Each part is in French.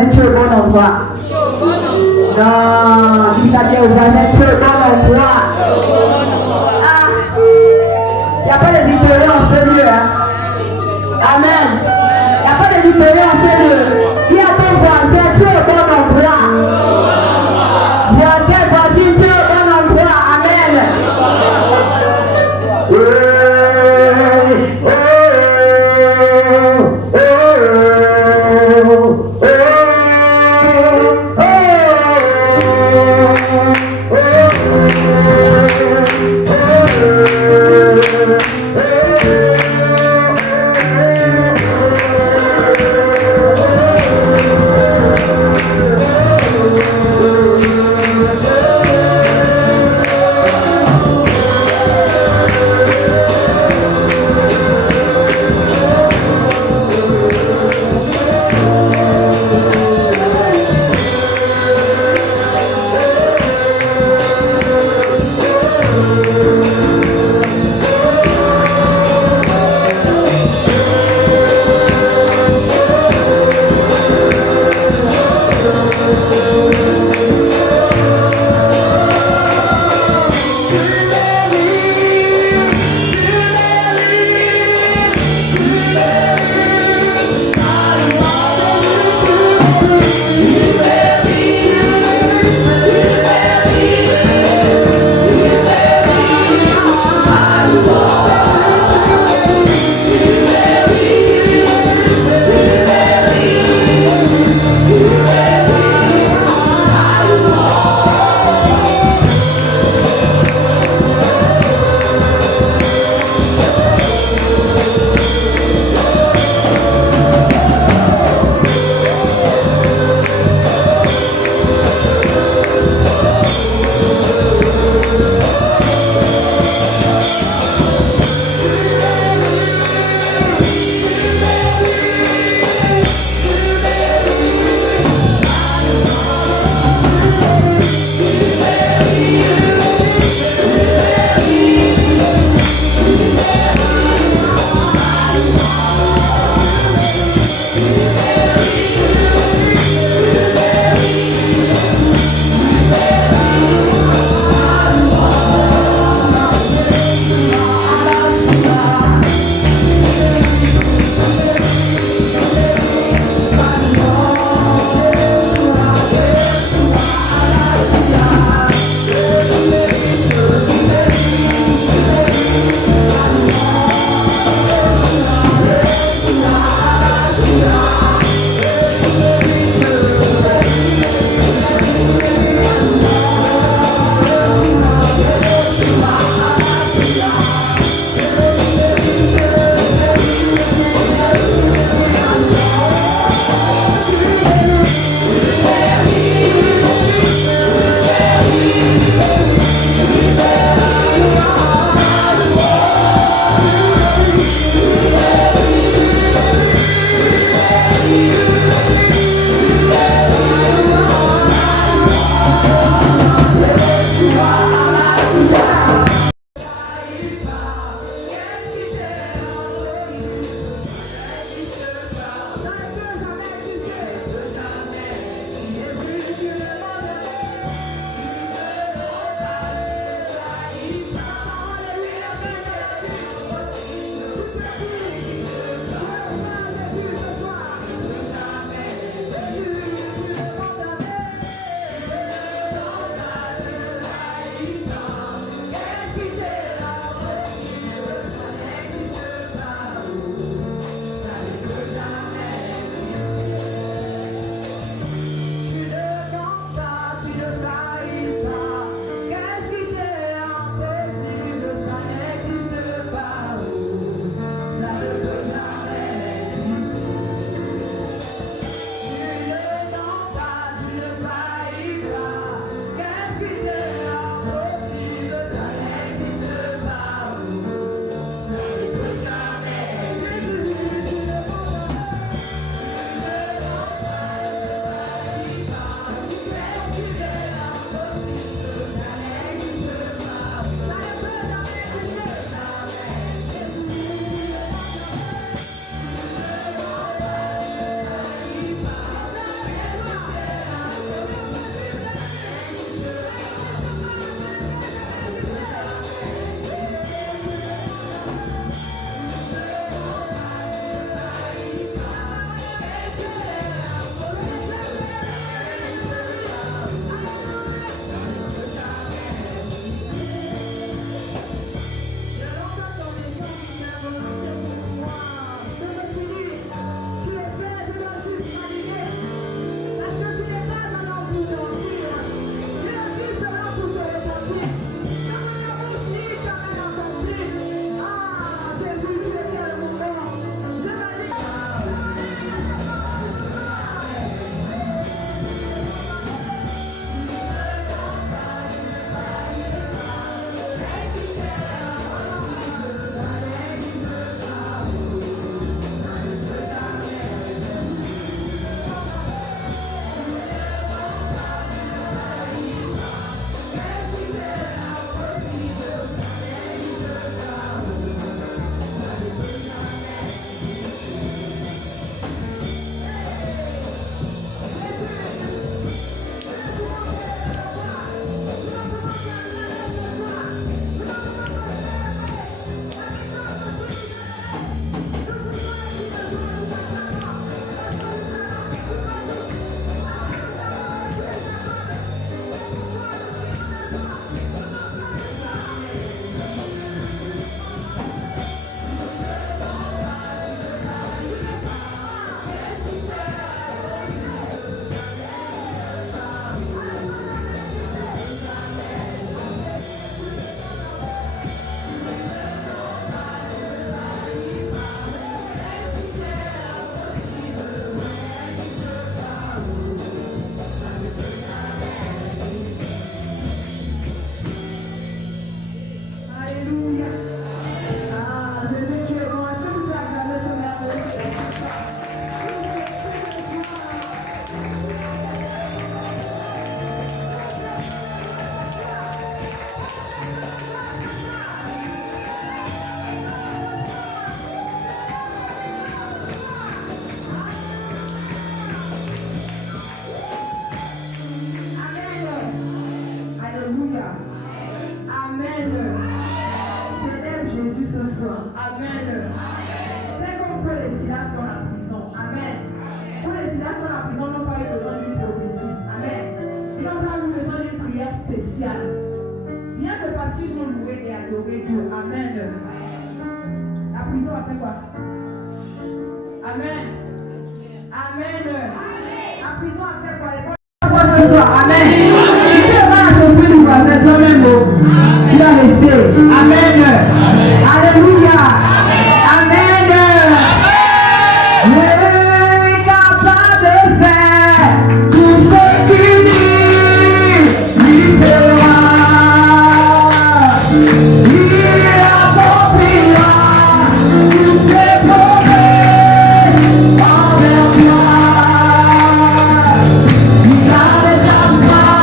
voisin, tu es au bon endroit. Non, dis ça bien au voisin, tu es au bon endroit. Il n'y a pas de victoire en ce lieu. Hein? Amen. Il n'y a pas de victoire en ce lieu. Dis à ton voisin, tu es au bon endroit. Voisin, voisine, tu es au bon endroit. Amen. spécial. Rien que parce qu'ils ont loué et adoré Dieu. Amen. La prison a fait quoi? Amen. Amen. La prison a fait quoi? Ce soir. Amen. Si tu es là à souffrir du voisin, toi-même, tu vas rester. Amen. Alléluia. Amen. Il est capable de faire tout ce qu'il dit. Il fera. Il accomplira toutes ses promesses envers toi. Il a déjà parlé.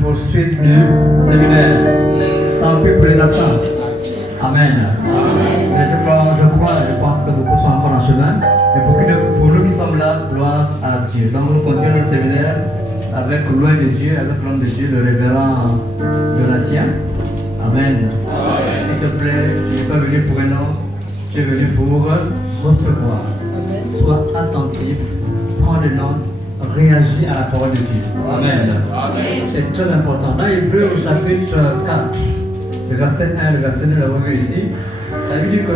Poursuite du séminaire. Tant pis pour les absents. Amen. Mais je pense que beaucoup sont encore en chemin. Mais pour nous qui sommes là, gloire à Dieu. Donc nous continuons le séminaire avec loin de Dieu, avec l'homme de Dieu, le révérend Donatien. Amen. S'il te plaît, tu n'es pas venu pour un homme, tu es venu pour recevoir. Sois attentif, prends des notes. Réagis à la parole de Dieu. Amen. C'est très important. Dans Hébreux au chapitre 4, le verset 1, le verset 2, nous l'avons vu ici. Ça veut dire que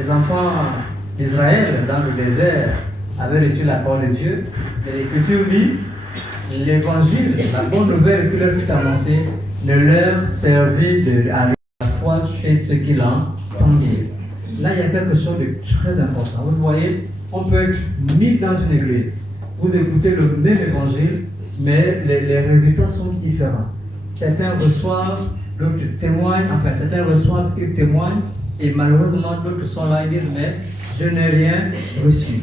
les enfants d'Israël dans le désert avaient reçu la parole de Dieu. Et l'Écriture dit, l'évangile, la bonne nouvelle qui leur fut annoncée, ne leur servit à chez ceux qui l'entendent. Là, il y a quelque chose de très important. Vous voyez, on peut être mis dans une église. Vous écoutez le même évangile, mais les résultats sont différents. Certains reçoivent, d'autres témoignent, enfin certains reçoivent, ils témoignent, et malheureusement d'autres sont là et disent mais je n'ai rien reçu.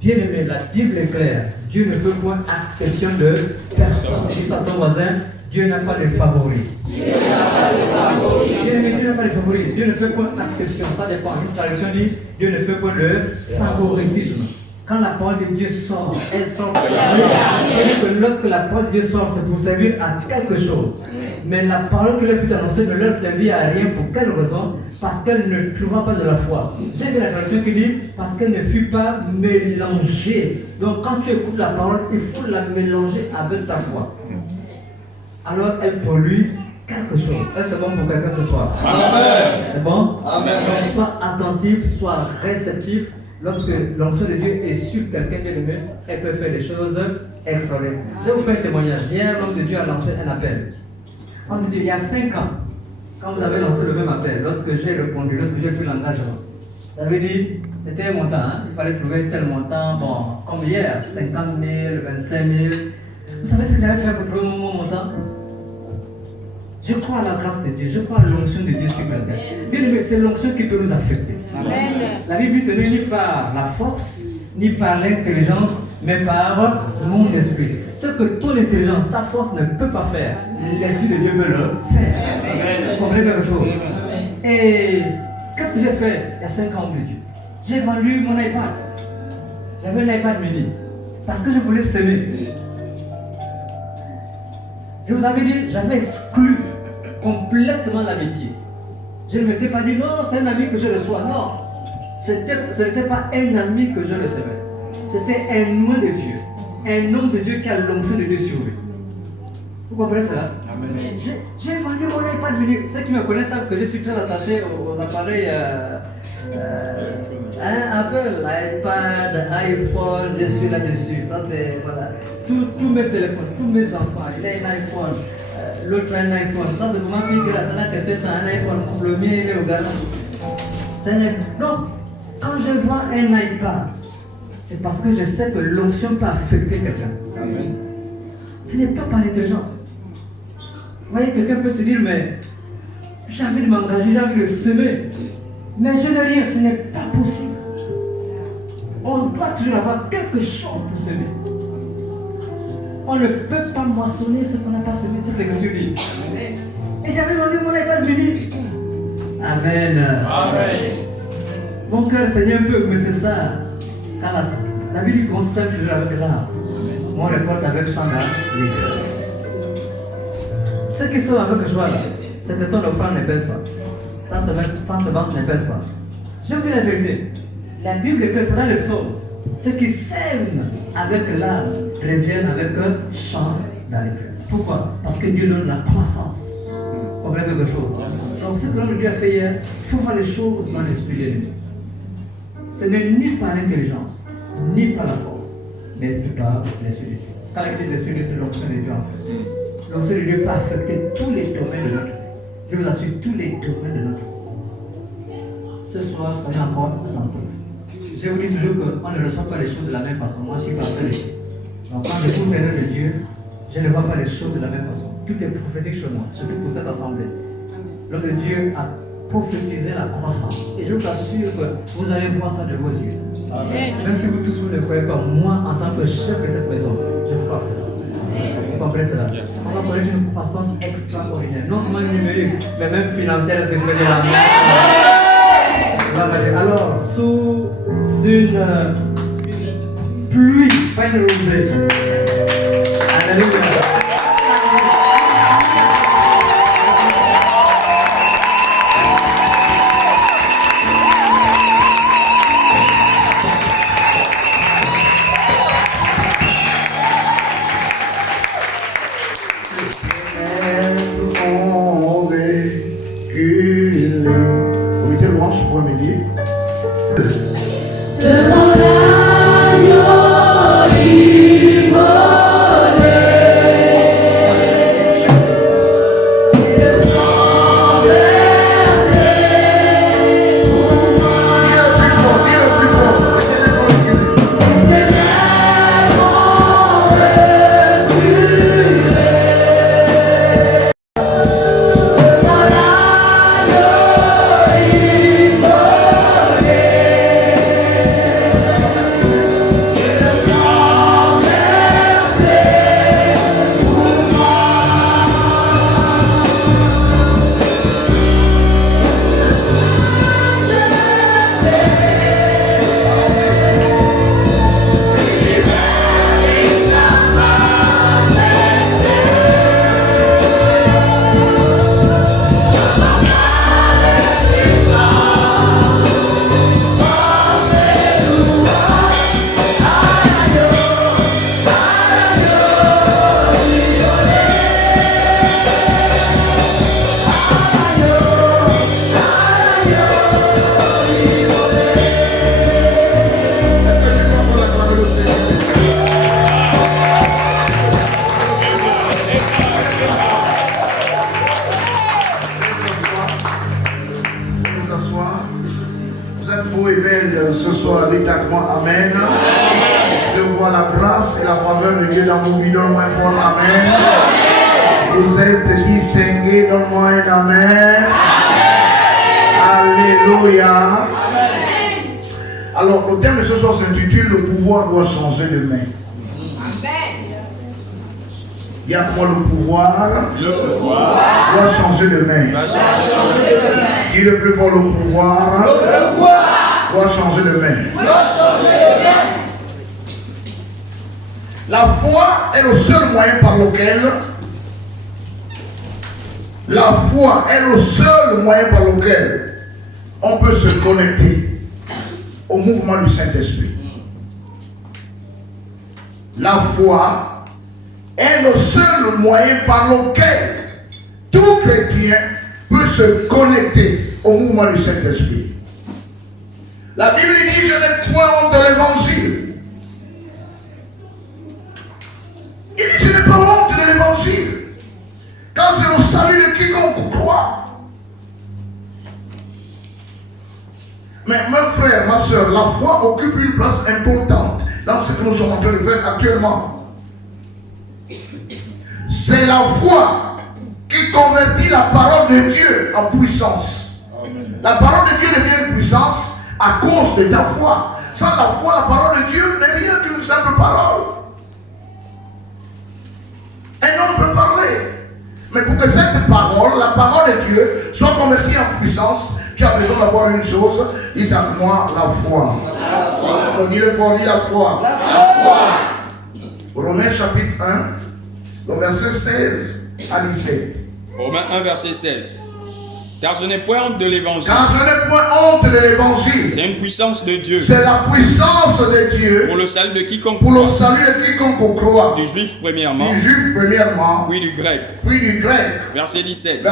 Bien aimé, la Bible est claire. Dieu ne fait point exception de personne. Dis à ton voisin, Dieu n'a pas de favoris. Dieu n'a pas de favoris. Dieu ne fait point exception. Ça dépend. Une traduction dit Dieu ne fait point de favoritisme. Quand la parole de Dieu sort, elle sort pour servir. C'est-à-dire que lorsque la parole de Dieu sort, c'est pour servir à quelque chose. Mais la parole qui leur fut annoncée ne leur servit à rien. Pour quelle raison? Parce qu'elle ne trouva pas de la foi. J'ai vu la traduction qui dit parce qu'elle ne fut pas mélangée. Donc quand tu écoutes la parole, il faut la mélanger avec ta foi. Alors elle produit quelque chose. Est-ce que c'est bon pour quelqu'un ce soir? Amen. C'est bon? Amen. Donc sois attentif, sois réceptif. Lorsque l'onction de Dieu est sur quelqu'un bien aimé, elle peut faire des choses extraordinaires. Je vais vous faire un témoignage. Hier, l'homme de Dieu a lancé un appel. On dit il y a 5 ans, quand vous avez lancé le même appel, lorsque j'ai répondu, lorsque j'ai pris l'engagement, j'avais dit, c'était un montant, hein, il fallait trouver tel montant, bon, comme hier, 50 000, 25 000. Vous savez ce que j'avais fait pour trouver mon montant? Je crois à la grâce de Dieu, je crois à l'onction de Dieu sur quelqu'un. Bien aimé, c'est l'onction qui peut nous affecter. Amen. La Bible dit ce n'est ni par la force, ni par l'intelligence, mais par mon esprit. Ce que ton intelligence, ta force ne peut pas faire, l'esprit de Dieu peut le faire. Vous comprenez quelque chose? Et qu'est-ce que j'ai fait il y a 5 ans de Dieu? J'ai vendu mon iPad. J'avais un iPad mini parce que je voulais s'aimer. Je vous avais dit, j'avais exclu complètement l'amitié. Je ne m'étais pas dit, non, c'est un ami que je reçois. Non, ce n'était pas un ami que je recevais. C'était un homme de Dieu. Un homme de Dieu qui a l'onction de Dieu sur lui. Vous comprenez cela? Amen. J'ai vendu mon iPad mini. Ceux qui me connaissent savent que je suis très attaché aux appareils Apple, iPad, iPhone, je suis là-dessus. Ça c'est, voilà. Tous mes téléphones, tous mes enfants, il a un iPhone. L'autre a un iPhone. Ça c'est pour ma fille grâce à la cassette, un iPhone. Le mien il est au garage. Donc, quand je vois un iPad, c'est parce que je sais que l'onction peut affecter quelqu'un. Amen. Ce n'est pas par l'intelligence. Vous voyez, quelqu'un peut se dire, mais j'ai envie de m'engager, j'ai envie de semer. Mais je n'ai rien, ce n'est pas possible. On doit toujours avoir quelque chose pour semer. On ne peut pas moissonner ce qu'on n'a pas semé, c'est ce que Dieu dit. Et j'avais vendu mon iPad mini. Amen. Amen. Mon cœur saignait un peu, mais c'est ça. Quand la Bible console toujours avec l'âme. Moi, on récolte avec chant d'âme. Ceux qui sont avec joie là, c'est que ton offrande ne pèse pas. Ta semence ne pèse pas. Je vous dis la vérité. La Bible est que c'est dans le psaume. Ceux qui sèment avec l'âme reviennent avec un chant d'âme. Pourquoi? Parce que Dieu donne la croissance. Vous comprenez quelque chose? Donc ce que l'homme de Dieu a fait hier, il faut voir les choses dans l'esprit de Dieu. Ce n'est ni par l'intelligence, ni par la force, mais c'est par l'esprit de Dieu. Quand il dit l'esprit de Dieu, c'est l'onction de Dieu en fait. L'onction de Dieu peut affecter tous les domaines de notre vie. Je vous assure, tous les domaines de notre vie. Ce soir, soyez encore attentifs. Je vous dis toujours qu'on ne reçoit pas les choses de la même façon. Moi, je suis pasteur ici. Donc, quand je trouve l'œuvre de Dieu, je ne vois pas les choses de la même façon. Tout est prophétique chez moi, surtout pour cette assemblée. L'homme de Dieu a prophétisé la croissance. Et je vous assure que vous allez voir ça de vos yeux. Amen. Même si vous tous vous ne croyez pas, moi, en tant que chef de cette maison, je crois cela. Vous comprenez cela? On va connaître une croissance extraordinaire. Non seulement numérique, mais même financière. Est-ce que vous pouvez dire Amen? Alors, sous une pluie, pas une rosée. Alléluia. Vous mettez le hanche pour Amélie. Traverser beau et belle ce soir, dites avec moi Amen. Je vois la grâce et la faveur de Dieu dans vos vies, donne-moi un fort Amen. Vous êtes distingués, donne-moi un Amen. Alléluia. Alors, le thème de ce soir s'intitule Le pouvoir doit changer de main. Il y a quoi le pouvoir doit changer de main. Dis le plus fort, le pouvoir doit changer de main. La foi est le seul moyen par lequel on peut se connecter au mouvement du Saint-Esprit. La foi est le seul moyen par lequel tout chrétien peut se connecter au mouvement du Saint-Esprit. La Bible dit, je n'ai point honte de l'évangile. Il dit, je n'ai pas honte de l'évangile. Car c'est le salut de quiconque croit. Mais mon frère, ma soeur, la foi occupe une place importante dans ce que nous sommes en train de faire actuellement. C'est la foi qui convertit la parole de Dieu en puissance. Amen. La parole de Dieu devient une puissance à cause de ta foi. Sans la foi, la parole de Dieu n'est rien qu'une simple parole. Un homme peut parler. Mais pour que cette parole, la parole de Dieu, soit convertie en puissance, tu as besoin d'avoir une chose, dis à moi la foi. Donc dis le fort, dis la foi. La foi. Romains chapitre 1, le verset 16 à 17. Romains 1, verset 16. Car je n'ai point honte de l'évangile. C'est une puissance de Dieu. C'est la puissance de Dieu. Pour le salut de quiconque croit. Pour le salut de quiconque croit. Du juif premièrement. Puis du grec. Verset 17.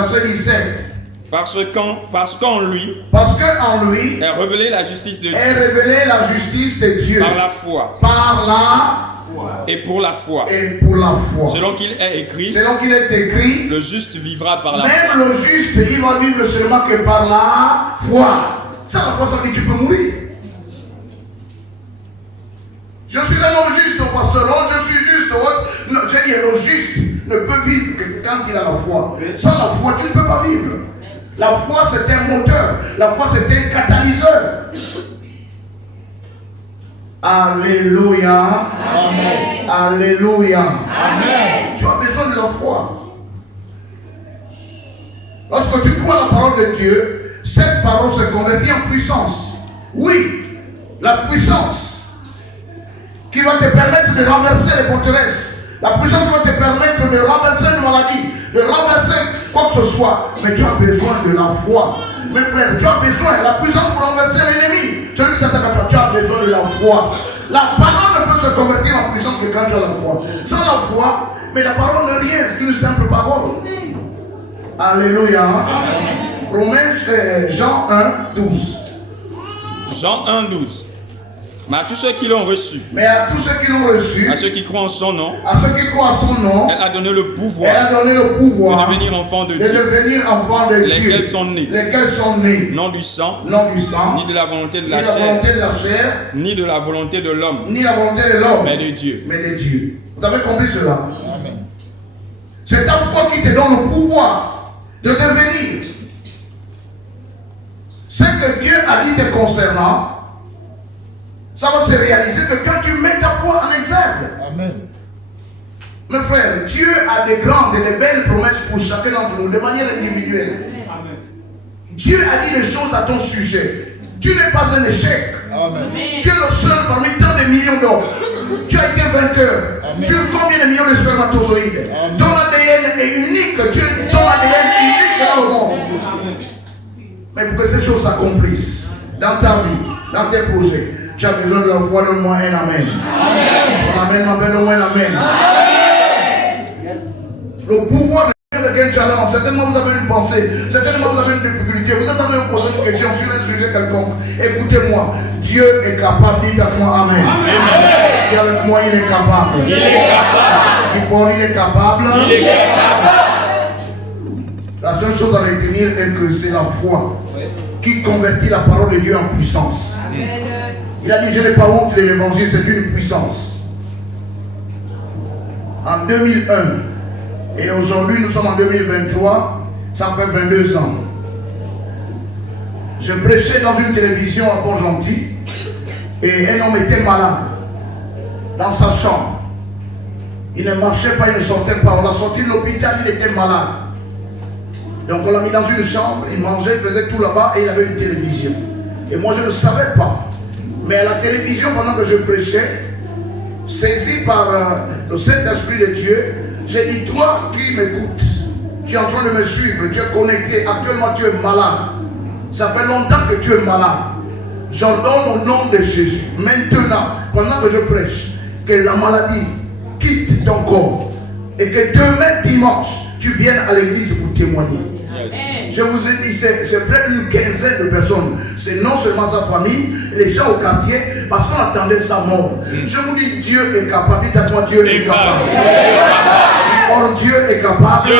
Parce qu'en lui est révélée la justice de Dieu. Par la foi. Et pour la foi. Selon qu'il est écrit. Le juste vivra par la foi. Même le juste, il va vivre seulement que par la foi. Ça, la foi, ça veut dire que tu peux mourir. Je suis un homme juste, pasteur. Oh, je suis juste. Oh. J'ai dit, le juste ne peut vivre que quand il a la foi. Sans la foi, tu ne peux pas vivre. La foi, c'est un moteur. La foi, c'est un catalyseur. Alléluia. Amen. Alléluia. Amen. Tu as besoin de la foi. Lorsque tu crois la parole de Dieu, cette parole se convertit en puissance. Oui, la puissance qui va te permettre de renverser les forteresses. La puissance va te permettre de renverser une maladie, de renverser quoi que ce soit. Mais tu as besoin de la foi. Mes frères, tu as besoin de la puissance pour renverser l'ennemi. Celui qui s'attaque à toi, tu as besoin de la foi. La parole ne peut se convertir en puissance que quand tu as la foi. Sans la foi, mais la parole n'est rien, c'est une simple parole. Alléluia. Romains, Jean 1, 12. Jean 1, 12. Mais à tous ceux qui l'ont reçu, à ceux qui croient en son nom, elle a donné le pouvoir, de devenir enfants de Dieu, lesquels sont nés, non du sang, ni de la volonté de la chair, ni de la volonté de l'homme, mais de Dieu. Vous avez compris cela? Amen. C'est ta foi qui te donne le pouvoir de devenir ce que Dieu a dit te concernant. Ça va se réaliser que quand tu mets ta foi en exergue. Amen. Mes frères, Dieu a des grandes et des belles promesses pour chacun d'entre nous de manière individuelle. Amen. Dieu a dit des choses à ton sujet. Tu n'es pas un échec. Amen. Tu es le seul parmi tant de millions d'hommes. Tu as été vainqueur. Amen. Tu as combien de millions de spermatozoïdes? Amen. Ton ADN est unique. Ton ADN est unique dans le monde. Amen. Mais pour que ces choses s'accomplissent dans ta vie, dans tes projets, tu as besoin de la foi, donne-moi un amen. Amen, amen, donne-moi un amen. Yes. Le pouvoir de Dieu de challenge, certainement vous avez une pensée, certainement vous avez une difficulté, vous êtes en train de poser une question sur un sujet quelconque. Écoutez-moi, Dieu est capable, dites avec moi amen. Dis avec moi, il est capable. Il est capable. Il est capable. La seule chose à retenir est que c'est la foi qui convertit la parole de Dieu en puissance. Amen. Il a dit, je n'ai pas honte de l'évangile, c'est une puissance. En 2001, et aujourd'hui nous sommes en 2023, ça fait 22 ans. Je prêchais dans une télévision à Port-Gentil et un homme était malade dans sa chambre. Il ne marchait pas, il ne sortait pas. On l'a sorti de l'hôpital, il était malade. Donc on l'a mis dans une chambre, il mangeait, il faisait tout là-bas et il avait une télévision. Et moi je ne savais pas. Mais à la télévision, pendant que je prêchais, saisi par le Saint-Esprit de Dieu, j'ai dit, toi qui m'écoutes, tu es en train de me suivre, tu es connecté, actuellement tu es malade. Ça fait longtemps que tu es malade. J'ordonne au nom de Jésus, maintenant, pendant que je prêche, que la maladie quitte ton corps et que demain dimanche, tu viennes à l'église pour témoigner. Yes. Je vous ai dit, c'est près d'une quinzaine de personnes. C'est non seulement sa famille, les gens au quartier, parce qu'on attendait sa mort. Je vous dis, Dieu est capable. Dites à moi, Dieu est capable. Or, Dieu est capable.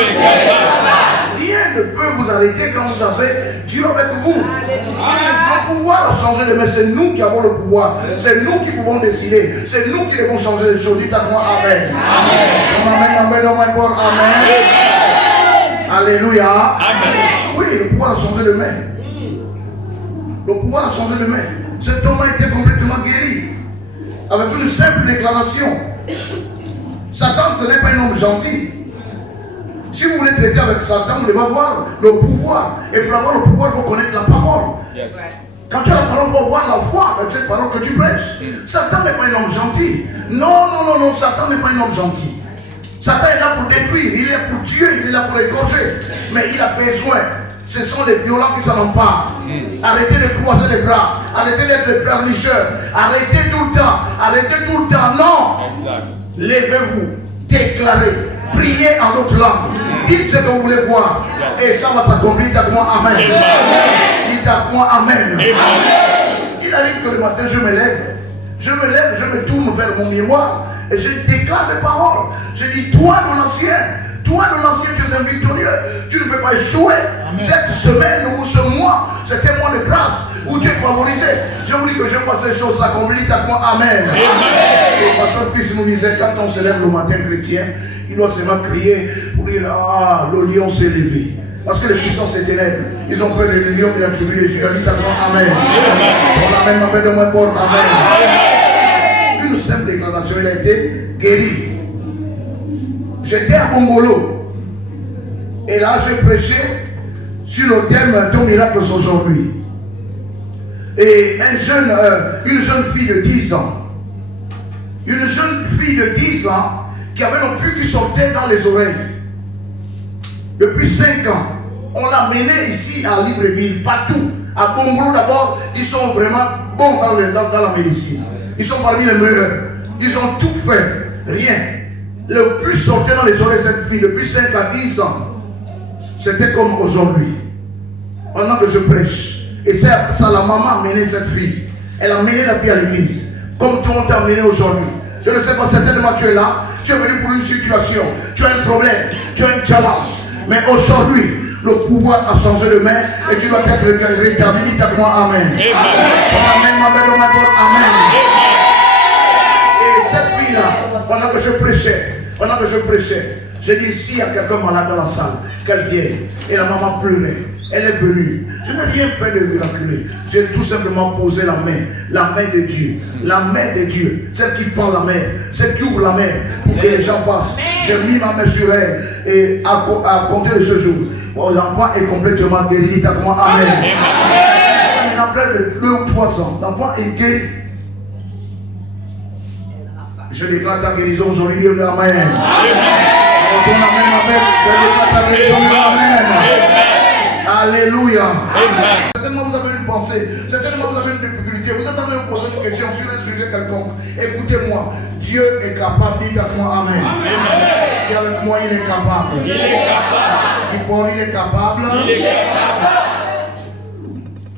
Rien ne peut vous arrêter quand vous avez Dieu avec vous. Le pouvoir a changé de main. C'est nous qui avons le pouvoir. C'est nous qui pouvons décider. C'est nous qui devons changer les choses. Dites à moi, Amen. Amen, amen, amen. Alléluia. Amen. Oui, le pouvoir a changé de main. Le pouvoir a changé de main. Cet homme a été complètement guéri. Avec une simple déclaration. Satan, ce n'est pas un homme gentil. Si vous voulez traiter avec Satan, vous devez avoir le pouvoir. Et pour avoir le pouvoir, il faut connaître la parole. Yes. Quand tu as la parole, il faut avoir la foi avec cette parole que tu prêches. Satan n'est pas un homme gentil. Non, non, non, non, Satan n'est pas un homme gentil. Satan est là pour détruire, il est là pour tuer, il est là pour égorger. Mais il a besoin. Ce sont les violents qui s'en emparent. Arrêtez de croiser les bras. Arrêtez d'être les pernicheurs. Arrêtez tout le temps. Arrêtez tout le temps. Non. Levez-vous. Déclarez. Priez en autre langue. Dites ce que vous voulez voir. Et ça va s'accomplir. Dites à moi Amen. Dites à moi Amen. Il arrive que le matin je me lève. Je me tourne vers mon miroir. Et je déclare les paroles. Je dis, toi mon ancien, tu es un victorieux. Tu ne peux pas échouer. Amen. Cette semaine ou ce mois, c'était un mois de grâce où tu es favorisé. Je vous dis que je vois ces choses s'accomplir. Dites à moi Amen. Le pasteur Christ nous disait, quand on se lève le matin chrétien, il doit seulement crier pour dire, ah, le lion s'est levé. Parce que les puissants s'éteignent. Ils ont peur des lions de la tribu de Judas. Dites à moi Amen. On amène, on de moi pour Amen. Une simple déclaration, il a été guéri. J'étais à Bongolo et là j'ai prêché sur le thème ton miracle aujourd'hui. Et une jeune fille de 10 ans, qui avait le pus qui sortait dans les oreilles. Depuis 5 ans, on l'a menée ici à Libreville, partout. À Bongolo d'abord, ils sont vraiment bons dans la médecine. Ils sont parmi les meilleurs. Ils ont tout fait. Rien. Le plus sortait dans les oreilles de cette fille depuis 5 à 10 ans. C'était comme aujourd'hui. Pendant que je prêche. Et ça la maman a mené cette fille. Elle a mené la fille à l'église. Comme tout le monde t'a mené aujourd'hui. Je ne sais pas, certainement tu es là. Tu es venu pour une situation. Tu as un problème. Tu as un challenge. Mais aujourd'hui, le pouvoir a changé de main et tu dois être rétabli. Dites à moi Amen. Amen. Amen. Et cette fille-là, pendant que je prêchais, j'ai dit s'il y a quelqu'un malade dans la salle, qu'elle vienne. Et la maman pleurait. Elle est venue. Je n'ai rien fait de miraculeux. J'ai tout simplement posé la main de Dieu. La main de Dieu. Celle qui prend la main, celle qui ouvre la main pour que les gens passent. J'ai mis ma main sur elle et à compter de ce jour. L'enfant est complètement guéri. Dites à moi Amen. Il a près de 2 ou 3 ans. L'enfant est guéri. Je déclare ta guérison aujourd'hui. Amen. Alléluia. Certainement vous avez une pensée, certainement vous avez une difficulté, vous êtes en train de poser une question sur un sujet quelconque. Écoutez-moi, Dieu est capable. Dites à moi Amen. Et avec moi il est capable. Il est capable. Il est capable. Il est capable.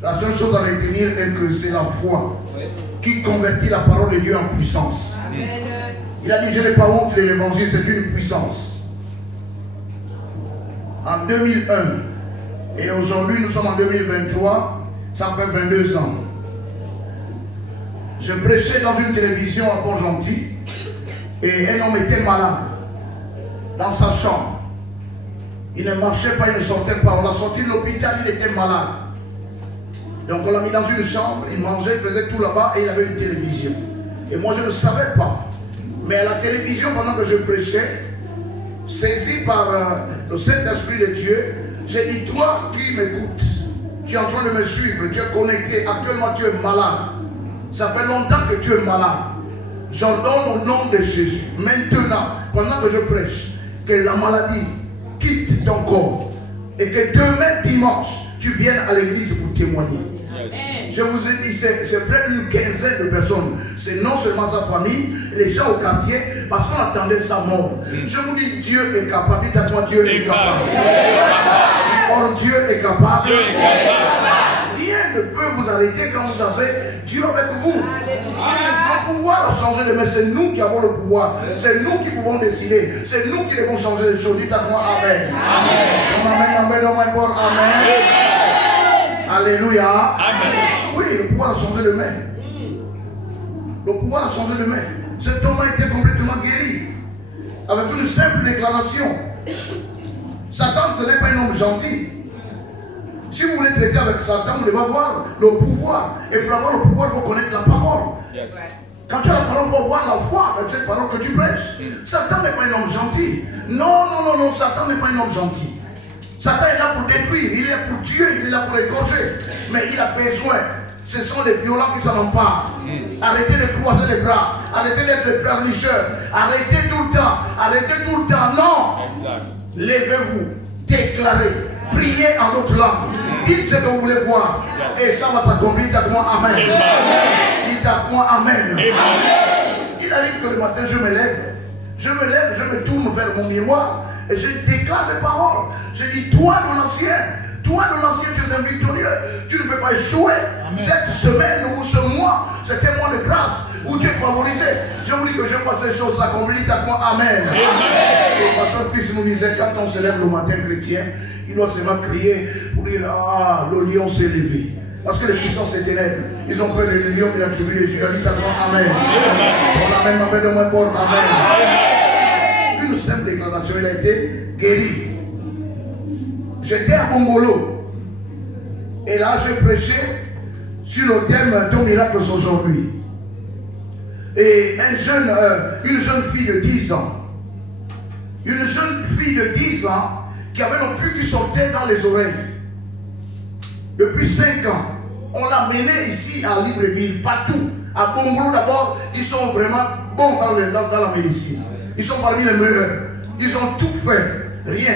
La seule chose à retenir est que c'est la foi qui convertit la parole de Dieu en puissance. Amen. Il a dit, je n'ai pas honte de l'évangile, c'est une puissance. en 2001. Et aujourd'hui, nous sommes en 2023. Ça fait 22 ans. Je prêchais dans une télévision à Port-Gentil. Et un homme était malade. Dans sa chambre. Il ne marchait pas, il ne sortait pas. On l'a sorti de l'hôpital, il était malade. Donc on l'a mis dans une chambre, il mangeait, il faisait tout là-bas et il avait une télévision. Et moi je ne savais pas. Mais à la télévision, pendant que je prêchais, saisi par le Saint-Esprit de Dieu, j'ai dit, toi qui m'écoutes, tu es en train de me suivre, tu es connecté, actuellement tu es malade. Ça fait longtemps que tu es malade. J'ordonne au nom de Jésus, maintenant, pendant que je prêche, que la maladie quitte ton corps et que demain dimanche, tu viennes à l'église pour témoigner. Je vous ai dit, c'est près d'une quinzaine de personnes. C'est non seulement sa famille, les gens au quartier, parce qu'on attendait sa mort. Je vous dis, Dieu est capable. Dites à moi, Dieu est capable. Or, Dieu est capable. Rien ne peut vous arrêter quand vous avez Dieu avec vous. Le pouvoir a changé de main. C'est nous qui avons le pouvoir. C'est nous qui pouvons décider. C'est nous qui devons changer les choses. Dites à moi, Amen. Amen, Amen. Alléluia. Amen. Oui, le pouvoir a changé de main. Le pouvoir a changé de main. Cet homme a été complètement guéri. Avec une simple déclaration. Satan, ce n'est pas un homme gentil. Si vous voulez traiter avec Satan, vous devez avoir le pouvoir. Et pour avoir le pouvoir, il faut connaître la parole. Yes. Quand tu as la parole, il faut avoir la foi avec cette parole que tu prêches. Satan n'est pas un homme gentil. Non, Satan n'est pas un homme gentil. Satan est là pour détruire, il est là pour tuer, il est là pour égorger. Mais il a besoin. Ce sont les violents qui s'en emparent. Arrêtez de croiser les bras. Arrêtez d'être les pernicheurs. Arrêtez tout le temps. Arrêtez tout le temps. Non. Levez-vous. Déclarez. Priez en notre langue. Dites ce que vous voulez voir. Et ça va s'accomplir. Dites à moi Amen. Dites à moi Amen. Il arrive que le matin, je me lève, je me tourne vers mon miroir et je déclare les paroles. Je dis, toi de l'ancien, tu es un victorieux. Tu ne peux pas échouer. Amen. Cette semaine ou ce mois, c'est un mois de grâce où tu es favorisé. Je vous dis que je vois ces choses s'accomplir. Dites à moi Amen. Le pasteur Christ nous disait, quand on se lève le matin chrétien, il doit seulement crier pour dire, ah, le lion s'est levé. Parce que les puissants se ténèbres. Ils ont peur du lion et la tribu de Judas. Dites à moi Amen. Amen, Amen, de mon port. Amen. Une simple déclaration, il a été guéri. J'étais à Bongolo. Et là, j'ai prêché sur le thème ton miracle aujourd'hui. Et une jeune fille de 10 ans. Une jeune fille de 10 ans qui avait le pu qui sortait dans les oreilles. Depuis 5 ans, on l'a menée ici à Libreville, partout. À Bongolo d'abord, ils sont vraiment bons dans la médecine. Ils sont parmi les meilleurs. Ils ont tout fait. Rien.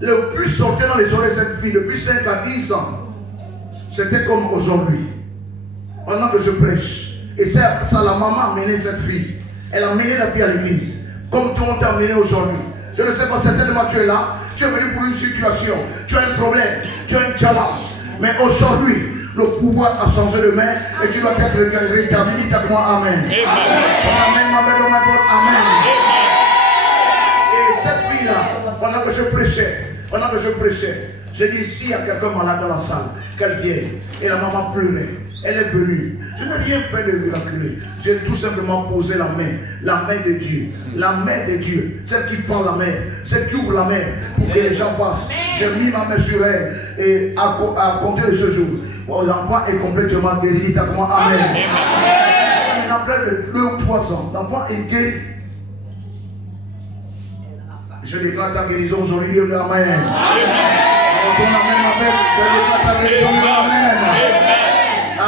Le plus sortait dans les oreilles de cette fille depuis 5 à 10 ans. C'était comme aujourd'hui. Pendant que je prêche. Et ça la maman a mené cette fille. Elle a mené la fille à l'église. Comme tout le monde t'a mené aujourd'hui. Je ne sais pas, certainement tu es là. Tu es venu pour une situation. Tu as un problème. Tu as un challenge. Mais aujourd'hui, le pouvoir a changé de main et tu dois être rétabli. Dites à moi Amen. Amen. Amen. Et cette fille-là, pendant que je prêchais, j'ai dit s'il y a quelqu'un malade dans la salle, qu'elle vienne. Et la maman pleurait. Elle est venue. Je n'ai rien fait de miraculeux. J'ai tout simplement posé la main de Dieu. La main de Dieu. Celle qui prend la main, celle qui ouvre la main pour que les gens passent. J'ai mis ma main sur elle et à compter de ce jour. L'enfant est complètement guéri. Dites à moi Amen. Après 2 ou 3 ans, l'enfant est guéri. Je déclare ta guérison aujourd'hui. Amen.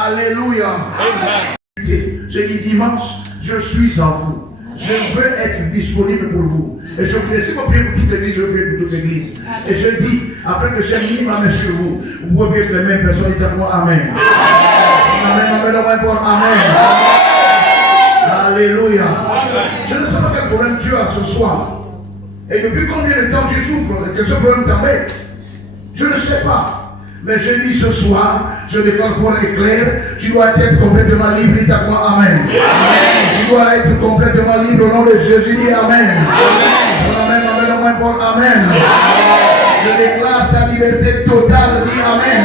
Alléluia. J'ai dit dimanche, je suis en vous. Je veux être disponible pour vous. Et je prie, si vous priez pour toute l'église, je prie pour toute l'église. Et je dis, après que j'ai mis ma main sur vous, vous pouvez être les mêmes personnes. Dites à moi Amen. Amen. Amen. Alléluia. Je ne sais pas quel problème tu as ce soir. Et depuis combien de temps tu souffres que ce problème t'embête? Je ne sais pas. Mais je dis ce soir, je déclare pour éclair, tu dois être complètement libre. Dites à moi Amen. Tu dois être complètement libre au nom de Jésus. Dis Amen. Amen. Amen. Je déclare ta liberté totale. Dis Amen.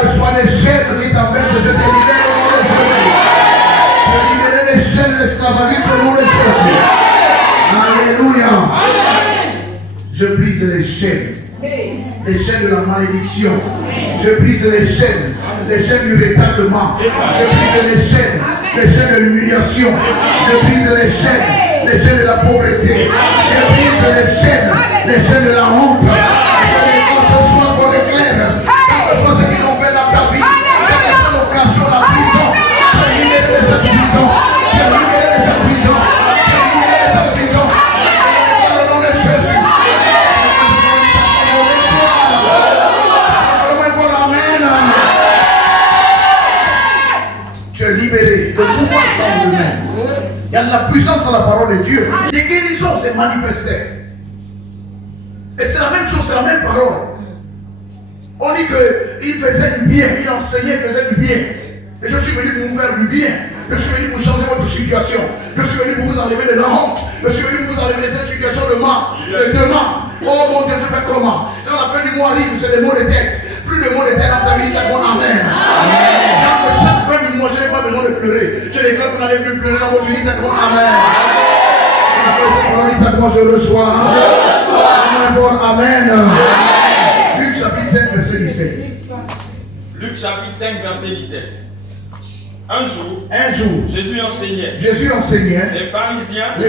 Que ce soit les chaînes qui t'embêtent, je te libère au nom de Jésus. Je libère les chaînes de l'esclavagisme au nom de Jésus. Alléluia. Je brise les chaînes. Les chaînes de la malédiction. Je brise les chaînes du retardement. Je brise les chaînes de l'humiliation. Je brise les chaînes de la pauvreté. Je brise les chaînes de la honte. Ce soir, on éclaire. Que ce soit ce qu'ils ont fait dans ta vie, quelle que soit l'occasion, la prison, je libère de cette prison. Je libère de cette prison. Je libère de cette prison. Dans le nom de Jésus. Tu es libéré. Le pouvoir s'en remet. Il y a de la puissance dans la parole de Dieu. Les guérisons s'est manifestées. Et c'est la même chose, c'est la même parole. On dit qu'il faisait du bien, il enseignait, il faisait du bien. Et je suis venu pour vous faire du bien. Je suis venu pour changer votre situation. Je suis venu pour vous enlever de la honte. Je suis venu pour vous enlever de cette situation de demain. Oh mon Dieu, je fais comment? Quand la fin du mois arrive, c'est des mots de tête. Plus de mots de tête dans ta vie, t'as bon amen. Quand chaque fin du mois, je n'ai pas besoin de pleurer. Je déclare que vous n'allez plus pleurer dans votre vie, t'as bon amen. Je reçois. Amen. Luc chapitre 5, verset 17. Luc chapitre 5, verset 17. Un jour, Jésus enseignait. Les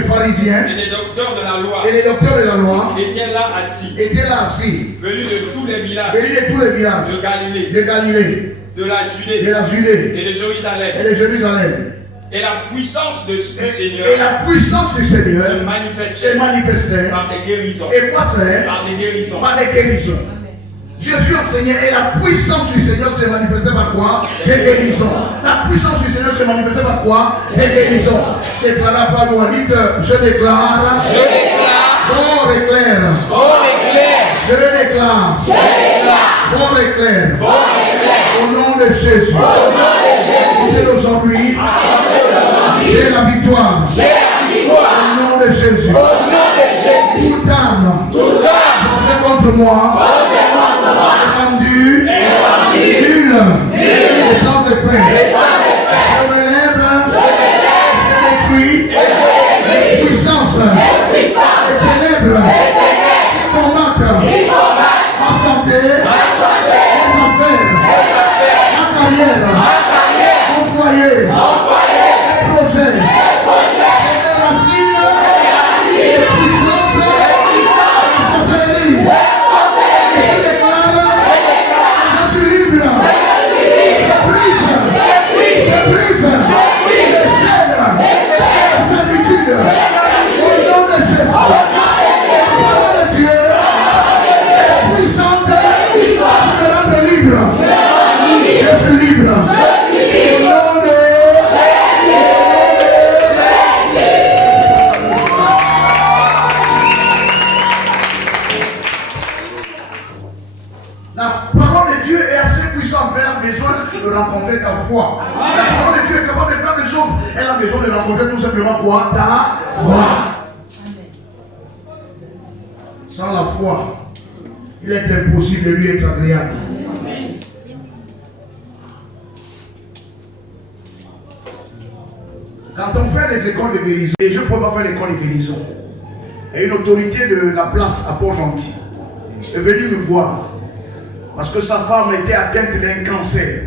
pharisiens et les docteurs de la loi étaient là assis. Venus de tous les villages de Galilée, de la Judée et de Jérusalem. Et la puissance du Seigneur se manifestait par des guérisons. Et quoi c'est? Par des guérisons. Par des guérisons. Jésus enseignait et la puissance du Seigneur se manifestait par quoi? Des guérisons. La puissance du Seigneur se manifestait par quoi? Des guérisons. Déclara par moi, dites, je déclare. Fort éclair. Je déclare. Fort éclair. Au nom de Jésus. C'est aujourd'hui. J'ai la victoire. Au nom de Jésus. Toute âme contre moi. Rendu nul. Et sans effet. Je me lève. Je détruis. Puissance. Les ténèbres. Qui combattent. Ma santé. Mes affaires. Ma carrière. Mon foyer. Mes projets. Mes racines. Mes puissances. Mes sorcelleries. Je suis libre. Au nom de la parole de Dieu est assez puissante, mais elle a besoin de rencontrer ta foi. La parole de Dieu est capable de faire des choses. Elle a besoin de rencontrer tout simplement quoi? Ta foi. Sans la foi, il est impossible de lui être agréable. Quand on fait les écoles de guérison, et je ne peux pas faire l'école de guérison, et une autorité de la place à Port-Gentil est venue me voir parce que sa femme était atteinte d'un cancer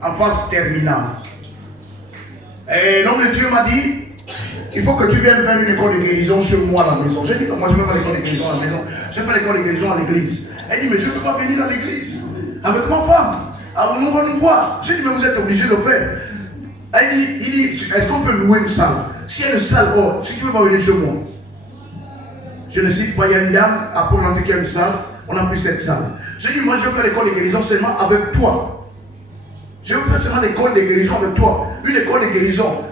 en phase terminale. Et l'homme de Dieu m'a dit, il faut que tu viennes faire une école de guérison chez moi à la maison. J'ai dit, non, moi je ne vais pas faire l'école de guérison à la maison, je vais faire l'école de guérison à l'église. Elle dit, mais je ne peux pas venir à l'église avec ma femme. Alors on va nous voir. J'ai dit, mais vous êtes obligé de faire. Il dit, est-ce qu'on peut louer une salle? S'il y a une salle, oh, si tu ne veux pas venir chez moi, je ne cite pas, il y a une dame à Port-Gentil qui a une salle, on a pris cette salle. J'ai dit, moi je vais faire l'école de guérison seulement avec toi. Je vais faire seulement l'école de guérison avec toi. Une école de guérison,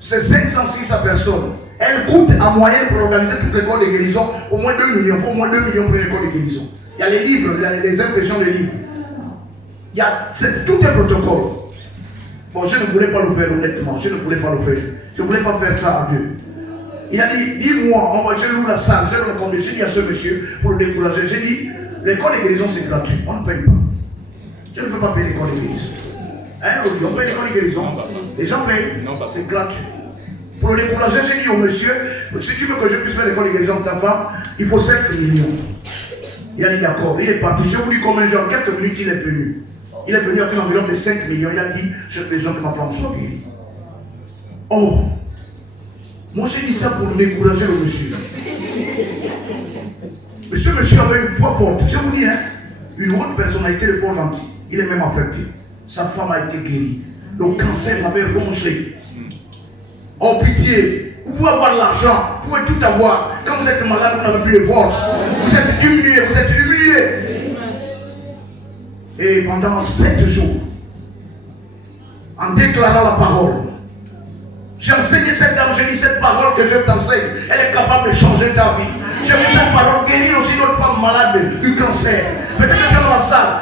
c'est 506 à personne. Elle coûte en moyenne pour organiser toute l'école de guérison au moins 2 millions. Il faut au moins 2 millions pour une école de guérison. Il y a les livres, il y a les impressions de livres. C'est tout un protocole. Bon, je ne voulais pas le faire honnêtement, je ne voulais pas le faire. Je ne voulais pas faire ça à Dieu. Il a dit, dis-moi, je loue la salle, j'ai répondu, j'ai dit à ce monsieur pour le décourager, j'ai dit, l'école de guérison c'est gratuit, on ne paye pas. Je ne veux pas payer l'école de guérison. Hein, on paye l'école de guérison, les gens payent, c'est gratuit. Pour le décourager, j'ai dit au monsieur, si tu veux que je puisse faire l'école de guérison de ta femme, il faut 5 millions. Il a dit d'accord, il est parti, je vous dis combien en quelques minutes il est venu. Il est venu avec une enveloppe de 5 millions, il a dit, j'ai besoin que ma femme soit guérie. Oh, moi j'ai dit ça pour décourager le monsieur. Monsieur avait une foi forte, je vous dis, hein, une haute personnalité, le fort gentil. Il est même affecté. Sa femme a été guérie. Le cancer l'avait rongé. Oh pitié, vous pouvez avoir de l'argent, vous pouvez tout avoir. Quand vous êtes malade, vous n'avez plus de force. Vous êtes humilié, vous êtes humilié. Et pendant 7 jours, en déclarant la parole, j'ai enseigné cette dame, j'ai dit cette parole que je t'enseigne, elle est capable de changer ta vie. J'ai vu cette parole guérir aussi d'autres femmes malades du cancer. Peut-être que tu es dans la salle.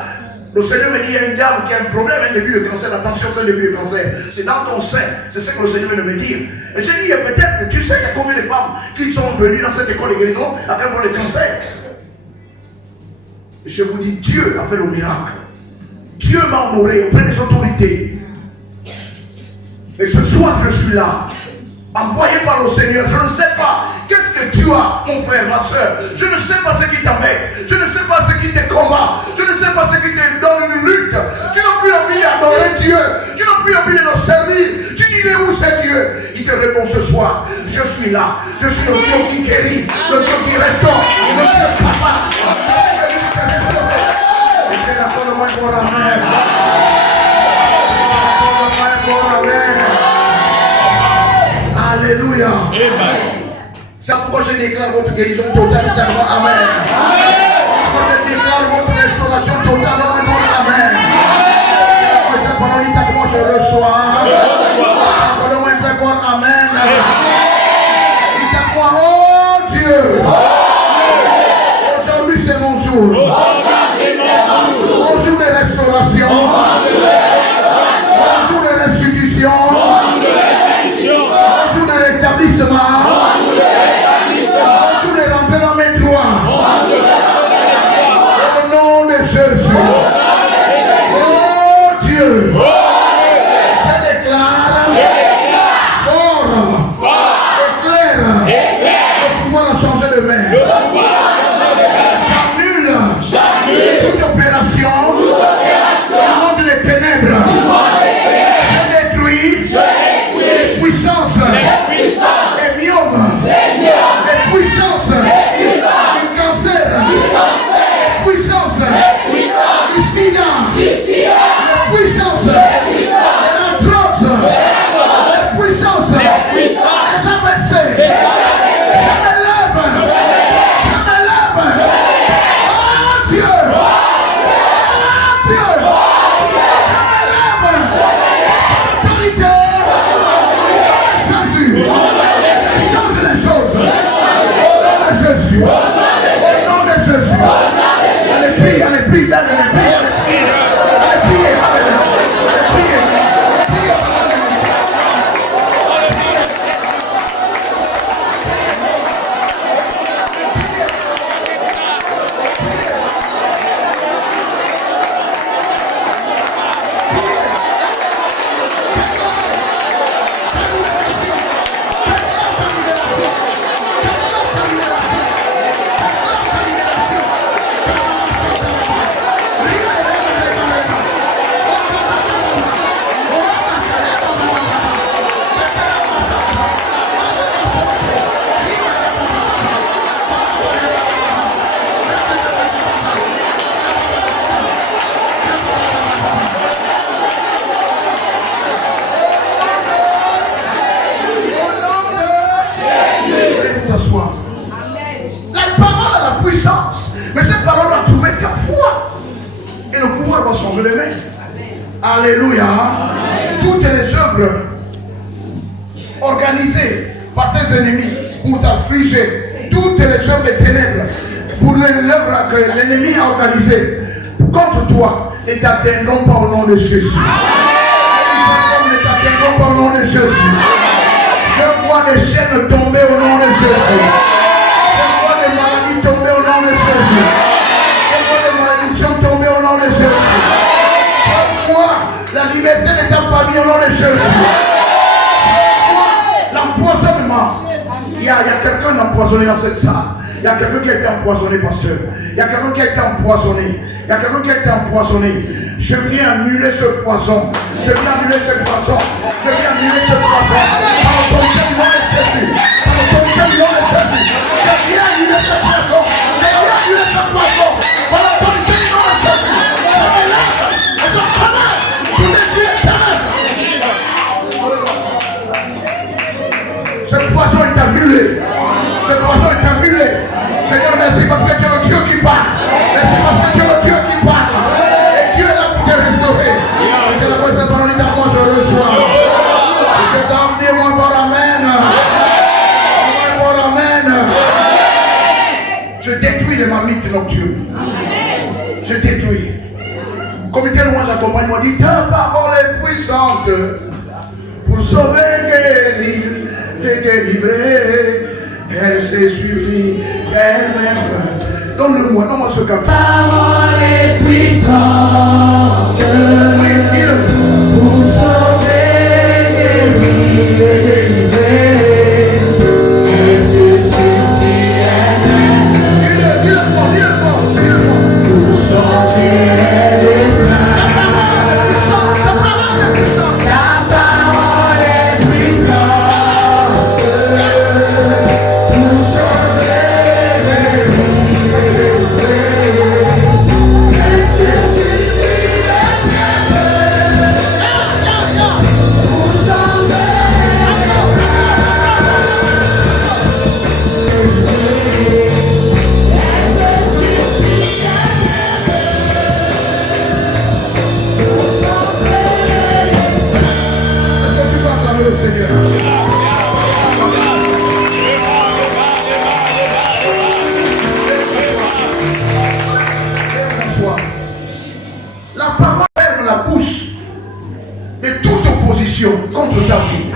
Le Seigneur me dit, il y a une dame qui a un problème, un début de cancer, attention, c'est un début de cancer. C'est dans ton sein, c'est ce que le Seigneur vient de me dire. Et j'ai dit, peut-être, tu sais qu'il y a combien de femmes qui sont venues dans cette école de guérison avec un problème de cancer. Et je vous dis, Dieu a fait le miracle. Dieu m'a honoré auprès des autorités. Et ce soir, je suis là, envoyé par le Seigneur. Je ne sais pas qu'est-ce que tu as, mon frère, ma soeur. Je ne sais pas ce qui t'embête. Je ne sais pas ce qui te combat. Je ne sais pas ce qui te donne une lutte. Tu n'as plus envie d'adorer Dieu. Tu n'as plus envie de le servir. Tu dis, il est où c'est Dieu? Il te répond ce soir, je suis là. Je suis le Dieu qui guérit, le Dieu qui restaure, le Dieu capable. Et je l'accorde moi pour la mer. Alléluia. C'est pourquoi je déclare votre guérison totalement. Amen. Pourquoi je déclare votre restauration totalement. Amen. Que cette parole dit à moi, je reçois. Accorde-moi un très fort amen. Dites à moi, oh Dieu. Aujourd'hui c'est mon jour. Mon jour de restauration. Mon jour de restitution. Mon jour de rétablissement. Mon jour de rentrer dans mes droits. Au nom de Jésus. Oh Dieu. Je déclare fort et clair le pouvoir a changé de main. J'annule toute opération du monde des ténèbres. Je détruis les puissances, les myomes, les puissances du cancer, les puissances du sida, les puissances de l'arthrose, les puissances des AVC. Je me lève. Oh Dieu. Jésus. Au nom de Jésus. Allez, prie, allez, prie. Allez, priez. La parole a la puissance, mais cette parole doit trouver ta foi et le pouvoir va changer les mains. Alléluia. Toutes les œuvres organisées par tes ennemis pour t'affliger, toutes les œuvres des ténèbres pour l'œuvre que l'ennemi a organisée contre toi ne t'atteindront pas au nom de Jésus. Ne t'atteindront pas au nom de Jésus. Je vois vois des chaînes tomber au nom de Jésus. Je vois des maladies tomber au nom de Jésus. Je vois des malédictions tomber au nom de Jésus. Je vois la liberté de ta famille au nom de Jésus. L'empoisonnement. Il y a quelqu'un d'empoisonné dans cette salle. Il y a quelqu'un qui a été empoisonné, pasteur. Il y a quelqu'un qui a été empoisonné. Il y a quelqu'un qui a été empoisonné. Je viens annuler ce poison. Je viens annuler ce poison. Je viens annuler ce poison. Par l'autorité du nom de Jésus. Par l'autorité du nom de Jésus. Je viens annuler ce poison. Je viens annuler ce poison. Par l'autorité du nom de Jésus. Je me lève. Et je commande pour détruire les ténèbres. Ce poison est annulé. Ce poison est annulé. Seigneur, merci parce que tu es le Dieu qui parle. Merci parce que tu es le Dieu qui parle. Et Dieu est là pour te restaurer. Et la voix de cette parole est à moi, je reçois. Je t'en dis mon bon amen. Mon bon amen. Je détruis les marmites nocturnes. Je détruis. Comité de moi j'accompagne, moi dit ta parole est puissante pour sauver, guérir et délivrer. Elle s'est suivie elle-même. Donne-le-moi, donne-moi ce canto. Ta parole est puissante pour sauver, guérir et délivrer. Elle s'est suivie elle-même. Dis-le fort. Pour changer les plans. Ta parole est puissante. Ta parole est puissante. Contre ta vie.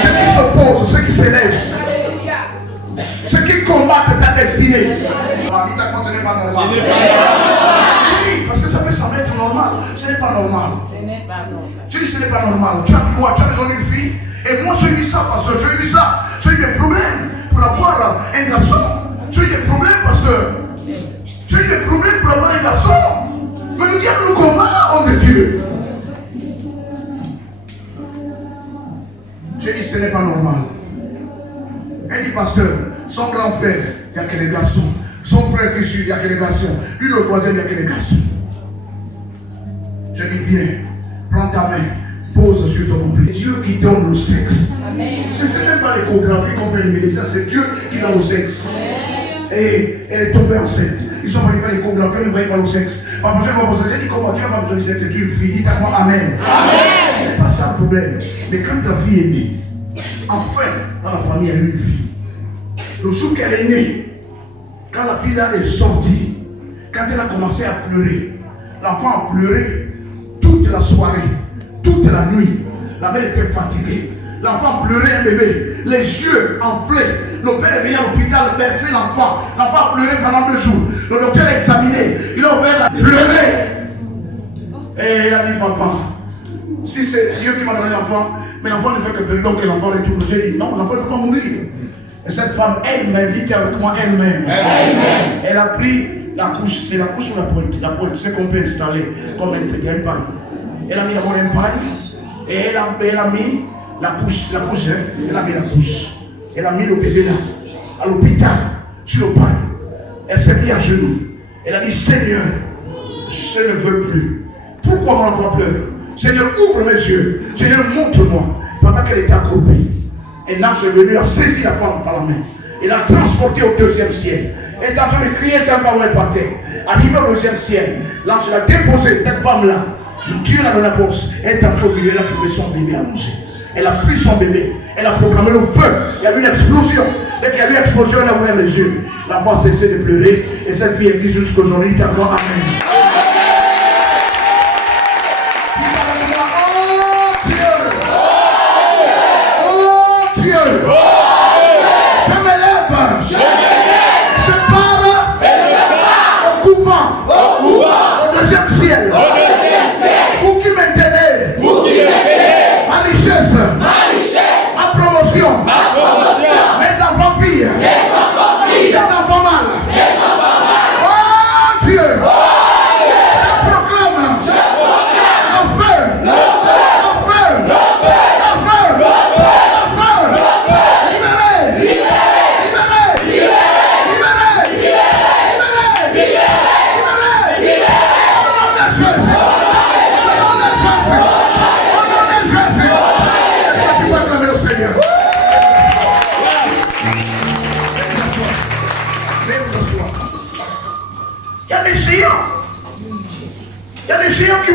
Ceux qui s'opposent, ceux qui s'élèvent, ceux qui combattent ta destinée. La vie t'accorde, ce n'est pas normal. Oui, parce que ça peut sembler être normal. Ce n'est pas normal. Je dis ce n'est pas normal. Tu as besoin d'une fille. Et moi j'ai eu ça parce que j'ai eu ça. J'ai eu des problèmes pour avoir un garçon. J'ai eu des problèmes parce que j'ai eu des problèmes pour avoir un garçon. Mais le diable nous combat, homme de Dieu. J'ai dit ce n'est pas normal. Elle dit pasteur, son grand frère, il n'y a que les garçons. Son frère qui suit, il n'y a que les garçons. Lui le troisième, il n'y a que les garçons. Je dis viens, prends ta main, pose sur ton nombril. C'est Dieu qui donne le sexe. Ce n'est même pas l'échographie qu'on fait le médecin, c'est Dieu qui donne le sexe. Et elle est tombée enceinte. Ils sont venus faire l'échographie, ils ne voyaient pas le sexe. Papa, je vais poser, j'ai dit comment tu n'as pas besoin du sexe, c'est une fille. Dites à moi amen. Ce n'est pas ça le problème. Mais quand ta fille est née, enfin, dans la famille, il y a une fille. Le jour qu'elle est née, quand la fille là est sortie, quand elle a commencé à pleurer, l'enfant a pleuré toute la soirée, toute la nuit. La mère était fatiguée. L'enfant pleurait un bébé, les yeux enflés. Le père est venu à l'hôpital bercer l'enfant. L'enfant a pleuré pendant 2 jours. Le docteur a examiné. Il a ouvert la pleurer. Et il a dit papa, si c'est Dieu qui m'a donné l'enfant, mais l'enfant ne fait que pleurer, donc l'enfant retourne. J'ai dit non, l'enfant ne peut pas mourir. Et cette femme elle-même dit avec moi elle-même. Elle a pris la couche, c'est la couche ou la pointe. La pointe, c'est qu'on peut installer comme un paille. Elle a mis d'abord un paille et elle a mis la couche, hein, elle a mis la couche. Elle a mis le bébé là, à l'hôpital, sur le paille. Elle s'est mise à genoux. Elle a dit Seigneur, je ne veux plus. Pourquoi mon enfant pleure? Seigneur, ouvre mes yeux. Seigneur, montre-moi. Pendant qu'elle était accroupie, un ange est venu, a saisi la femme par la main. Il l'a transportée au 2e ciel. Elle est en train de crier sa parole par terre. Arrivé au 2e ciel, l'ange l'a déposé. Cette femme-là, Dieu l'a donné la force. Elle est entrée au milieu, elle a trouvé son bébé à manger. Elle a pris son bébé, elle a programmé le feu. Il y a eu une explosion. Dès qu'il y a eu une explosion, elle a ouvert les yeux. L'enfant a cessé de pleurer. Et cette fille existe jusqu'aujourd'hui. Amen. Oh Dieu! Oh Dieu!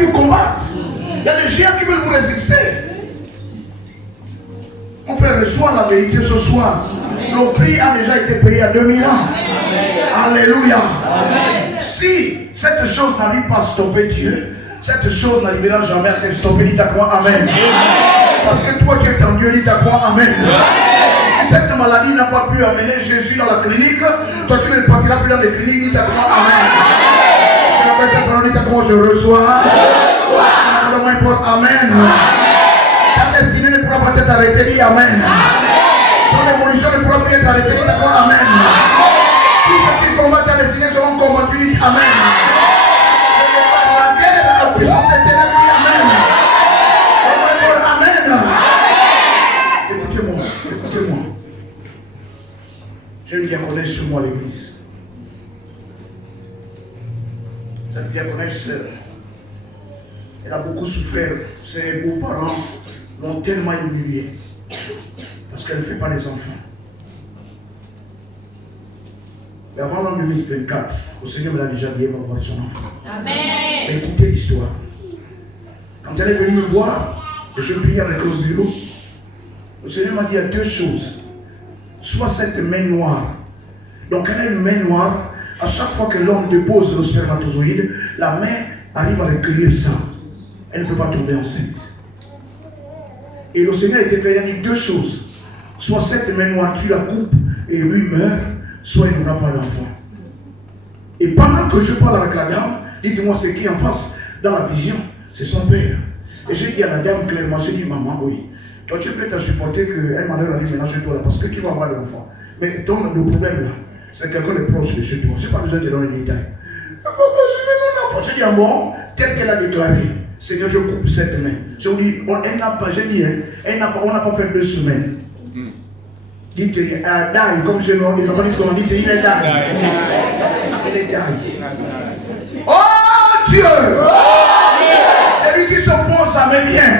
vous combattent. Il y a des géants qui veulent vous résister. Mon frère, reçois la vérité ce soir. Le prix a déjà été payé à 2000 ans. Alléluia. Si cette chose n'arrive pas à stopper Dieu, cette chose n'arrivera jamais à te stopper. Dis à quoi Amen. Parce que toi qui es en Dieu, dis à quoi Amen. Si cette maladie n'a pas pu amener Jésus dans la clinique, toi tu ne partiras plus dans les cliniques. Dis à quoi Amen. Je rappelle cette parole, dis à quoi je reçois. Amen. Ta destinée ne pourra pas être arrêtée. Dis Amen. Ton évolution ne pourra plus être arrêtée. Dis à quoi Amen. Tous ceux qui combattent ta destinée seront combattus. Dis Amen. La guerre, la puissance des ténèbres. Dis Amen. Amen. Écoutez-moi, écoutez-moi. J'ai une diaconesse sur moi à l'église. Cette diaconesse, elle a beaucoup souffert. Ses beaux-parents l'ont tellement humiliée. Parce qu'elle ne fait pas des enfants. Et avant l'an 2024, le Seigneur me l'a déjà dit, elle va voir son enfant. Amen. Mais écoutez l'histoire. Quand elle est venue me voir, et je prie avec le bureau, le Seigneur m'a dit il y a deux choses. Soit cette main noire. Donc elle a une main noire. À chaque fois que l'homme dépose le spermatozoïde, la main arrive à recueillir ça. Elle ne peut pas tomber enceinte. Et le Seigneur était clair, il a dit deux choses. Soit cette main noire, tu la coupes et lui meurt, soit il n'aura pas d'enfant. Et pendant que je parle avec la dame, dites-moi ce qui est en face, dans la vision, c'est son père. Et j'ai dit à la dame clairement, j'ai dit maman, oui, toi tu es prête à supporter qu'un malheur arrive maintenant chez toi là, parce que tu vas avoir l'enfant. Mais le problème là, c'est quelqu'un de proche de chez toi. Je n'ai pas besoin de te donner les détails. J'ai dit, ah bon, tel qu'elle a déclaré, Seigneur, je coupe cette main. Je vous dis, elle n'a pas, j'ai dit, on n'a pas fait 2 semaines. Dites, die, comme chez nous, les enfants disent comment, dites, il est die. Elle est die. Oh Dieu! C'est lui qui s'oppose à mes biens.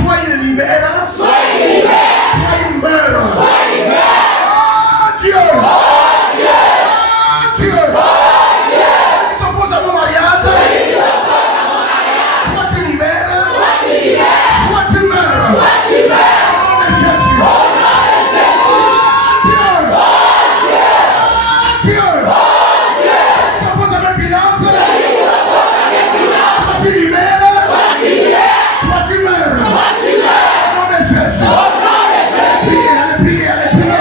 Soit il libère, soit il meurt. Oh Dieu! Dieu! Il s'oppose à mon mariage. Soit tu libères, soit tu meurs. Au nom de Jésus. Dieu! Il s'oppose à mes finances. Soit tu libères, soit tu meurs. Au nom de Jésus. Priez, allez prier.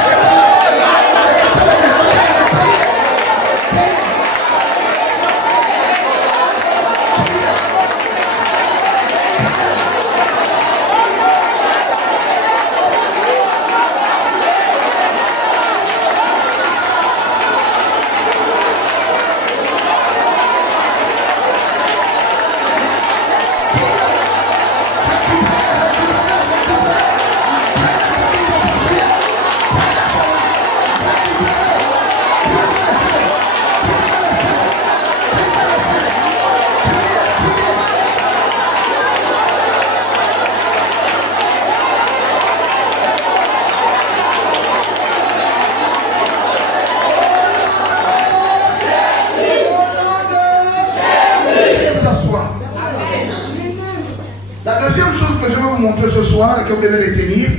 La deuxième chose que je vais vous montrer ce soir et que vous devez retenir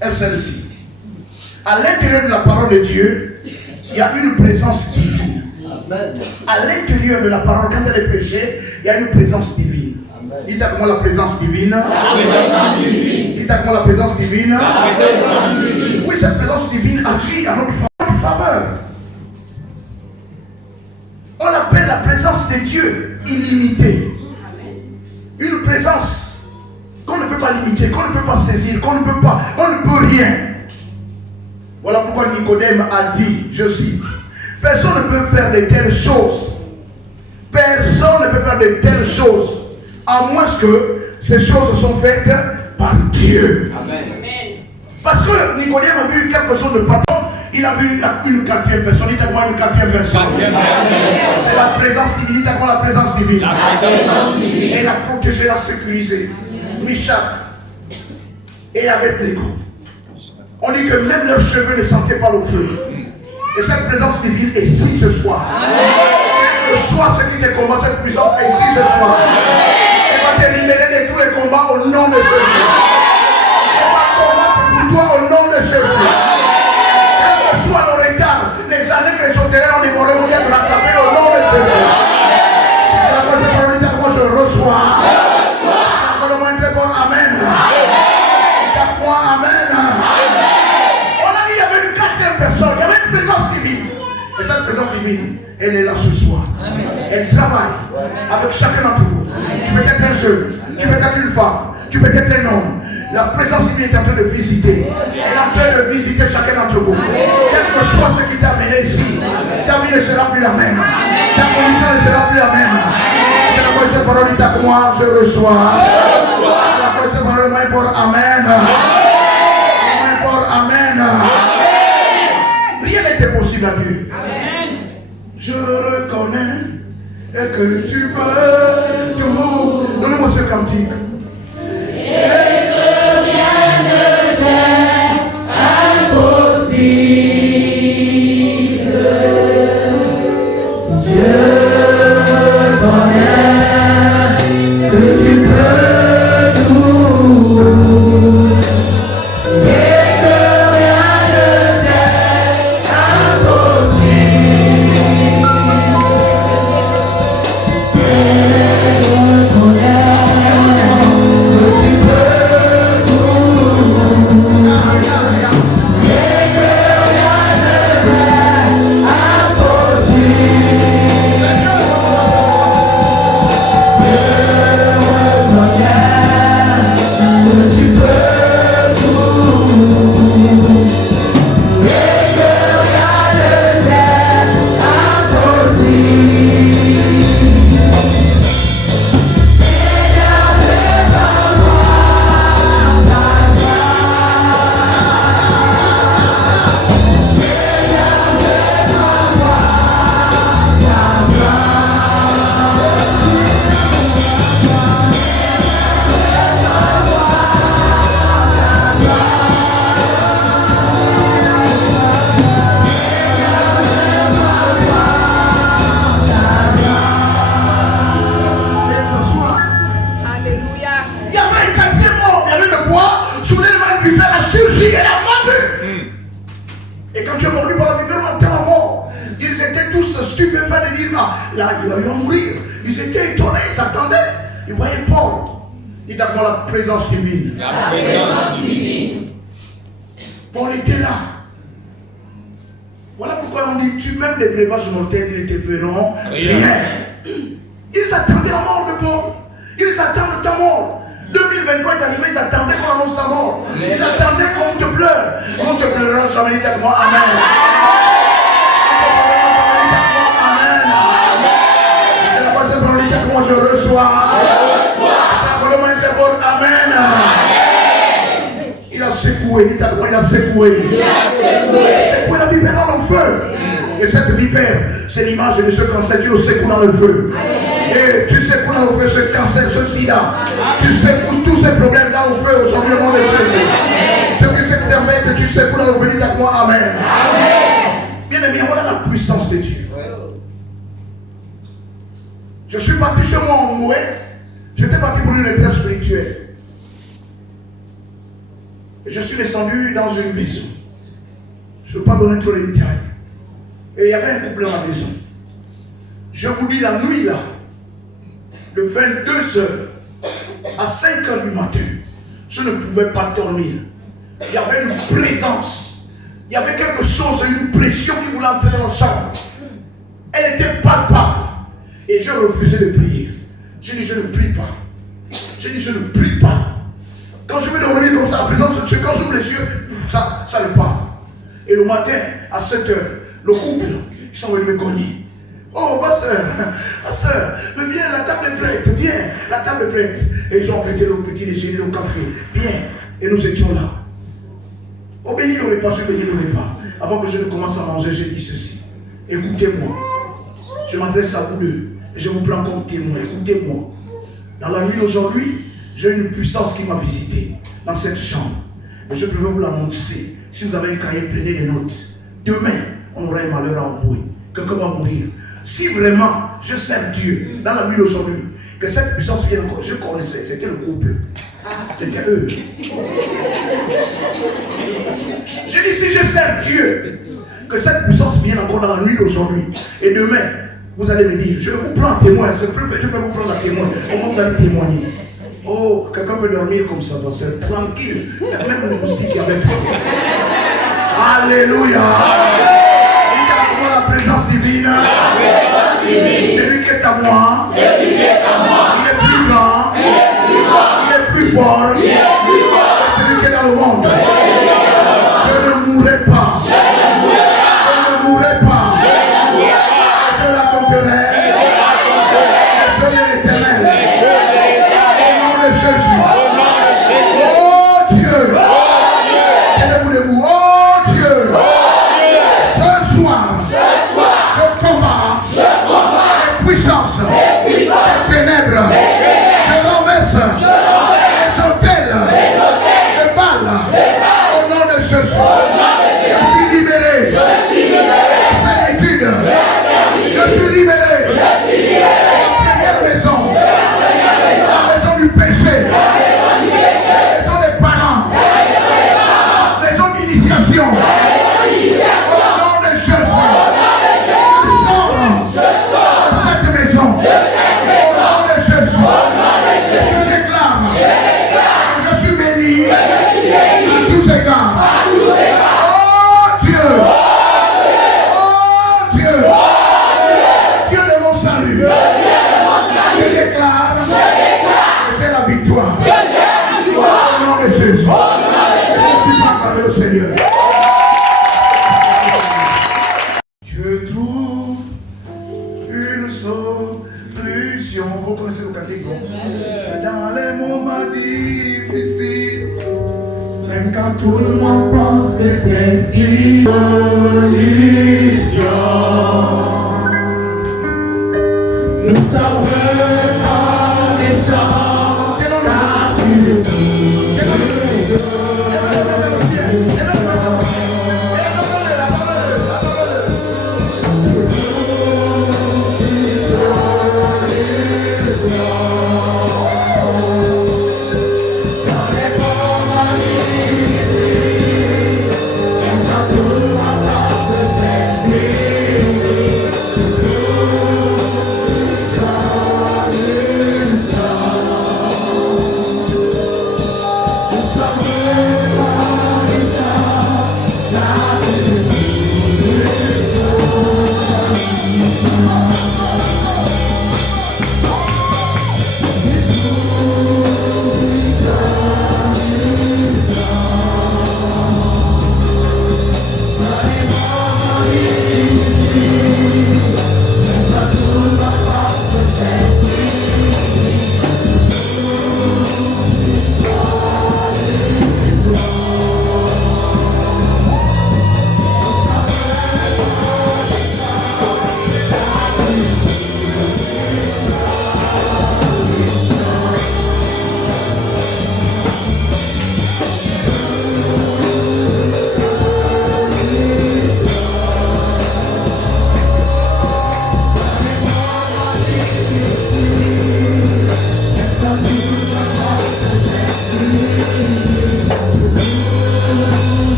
est celle-ci. À l'intérieur de la parole de Dieu, il y a une présence divine. À l'intérieur de la parole, quand elle est prêchée, il y a une présence divine. Dites avec moi la présence divine. Dites avec moi la présence divine. Oui, cette présence divine agit à notre faveur. On l'appelle la présence de Dieu illimitée. Une présence qu'on ne peut pas limiter, qu'on ne peut pas saisir, on ne peut rien. Voilà pourquoi Nicodème a dit, je cite, personne ne peut faire de telles choses. Personne ne peut faire de telles choses, à moins que ces choses sont faites par Dieu. Amen. Parce que Nicodème a vu quelque chose de partout. Il a vu une quatrième personne. Il a vu une quatrième personne. C'est la présence divine. Il a vu la présence divine. Et il a protégé, l'a sécurisé. Michak et Abednego. On dit que même leurs cheveux ne sentaient pas le feu. Et cette présence divine est ici ce soir. que soit ce qui te combat, cette puissance est ici ce soir. Elle va te libérer de tous les combats au nom de Jésus. Elle va combattre pour toi au nom de Jésus. Quel que soit le retard, les années que les sauterelles ont dévoré vont être rattrapées au nom de Jésus. C'est la première parole de moi, je reçois. Donne-moi un très bon amen. Tape-moi amen. On a dit qu'il y avait une quatrième personne, il y avait une présence divine. Et cette présence divine, elle est là ce soir. Amen. Elle travaille avec chacun d'entre vous. Tu peux être un jeune, tu peux être une femme, tu peux être un homme. La présence divine est en train de visiter. Elle est en train de visiter chacun d'entre vous. Quel que soit ce qui t'a amené ici, ta vie ne sera plus la même. Ta condition ne sera plus la même. C'est la première parole dit à moi, je reçois. La première parole, main pour amen. Main pour amen. Rien n'était possible à Dieu. Je reconnais que tu peux tout. Donnez-moi ce cantique. Et que rien ne t'est impossible. Je reconnais que tu peux tout. Et que rien ne t'est impossible. Là, il a eu à mourir. Ils étaient étonnés, ils attendaient. Ils voyaient Paul. Il a la présence divine. La présence divine. Paul était là. Voilà pourquoi on dit, tu même les breuvages mortels, ils ne te verront rien. Ils attendaient la mort de Paul. Ils attendent ta mort. 2023 est arrivé, ils attendaient qu'on annonce ta mort. Ils attendaient qu'on te pleure. On te pleurera jamais, dis avec moi, amen. Moi je reçois. Amen. Il a secoué, dit à toi, il a secoué. Il a secoué la vipère dans le feu. Et cette vipère, c'est l'image de ce cancer, tu le secoues dans le feu. Et tu secoues dans le feu ce cancer, ce sida. Tu secoues tous ces problèmes dans le feu aujourd'hui au nom de Dieu. Ce qui se permet, tu secoues dans le feu, dit à toi, amen. Bien aimé, voilà la puissance de Dieu. Je suis parti chez moi en Moué. J'étais parti pour une retraite spirituelle. Et je suis descendu dans une maison. Je ne veux pas donner trop les détails. Et il y avait un couple dans la maison. Je vous dis la nuit là, de 22h à 5h du matin, je ne pouvais pas dormir. Il y avait une présence. Il y avait quelque chose, une pression qui voulait entrer dans la chambre. Elle était palpable. Et je refusais de prier. J'ai dit, je ne prie pas. J'ai dit, je ne prie pas. Quand je vais dormir comme ça, la présence de Dieu, quand j'ouvre les yeux, ça ne part. Et le matin, à 7h, le couple, ils sont venus me cogner. Oh, pasteur, mais viens, la table est prête, viens, la table est prête. Et ils ont prêté le petit déjeuner, le café, viens. Et nous étions là. Oh, béni le repas, je bénis le repas. Avant que je ne commence à manger, j'ai dit ceci. Écoutez-moi. Je m'adresse à vous deux. Et je vous prends comme témoin. Écoutez-moi. Dans la nuit d'aujourd'hui, j'ai une puissance qui m'a visité dans cette chambre. Et je peux vous l'annoncer. Si vous avez un cahier, prenez des notes. Demain, on aura un malheur à embrouiller. Quelqu'un va mourir. Si vraiment je sers Dieu dans la nuit d'aujourd'hui. Que cette puissance vienne encore. Je connaissais, c'était le couple. C'était eux. J'ai dit, si je sers Dieu, que cette puissance vienne encore dans la nuit d'aujourd'hui. Et demain, vous allez me dire, je vous prends témoin, je peux vous prendre un témoin. Comment vous allez témoigner? Oh, quelqu'un peut dormir comme ça, parce que tranquille, même le moustique avec toi. Alléluia. Il y a la présence divine. Celui qui est à moi, il est plus grand, il est plus fort, celui qui est dans le monde. Je ne mourrai pas. Je ne mourrai pas. Je la conquérai. Je serai l'éternel. Au nom de Jésus. Oh Dieu. Tenez-vous debout. Oh Dieu. Ce soir, je combats les puissances, les ténèbres. Je renverse les hôtels, les balles. Au nom de Jésus. Je suis libéré. Servitude. Je suis libéré. La première maison. La maison du péché. La maison des parents. La maison d'initiation. Au nom de Jésus. Je sors de cette maison. Au nom de Jésus. Je déclare que je suis béni à tous égards. Oh Dieu. Oh Dieu. Dieu de mon salut. Je déclare que j'ai la victoire. Au nom de Jésus. Je suis pas avec le Seigneur. Dieu trouve une solution. Vous connaissez le cantique. Dans les moments difficiles, même quand tout le monde pense que c'est fini. Nous sommes reconnaissants car tu nous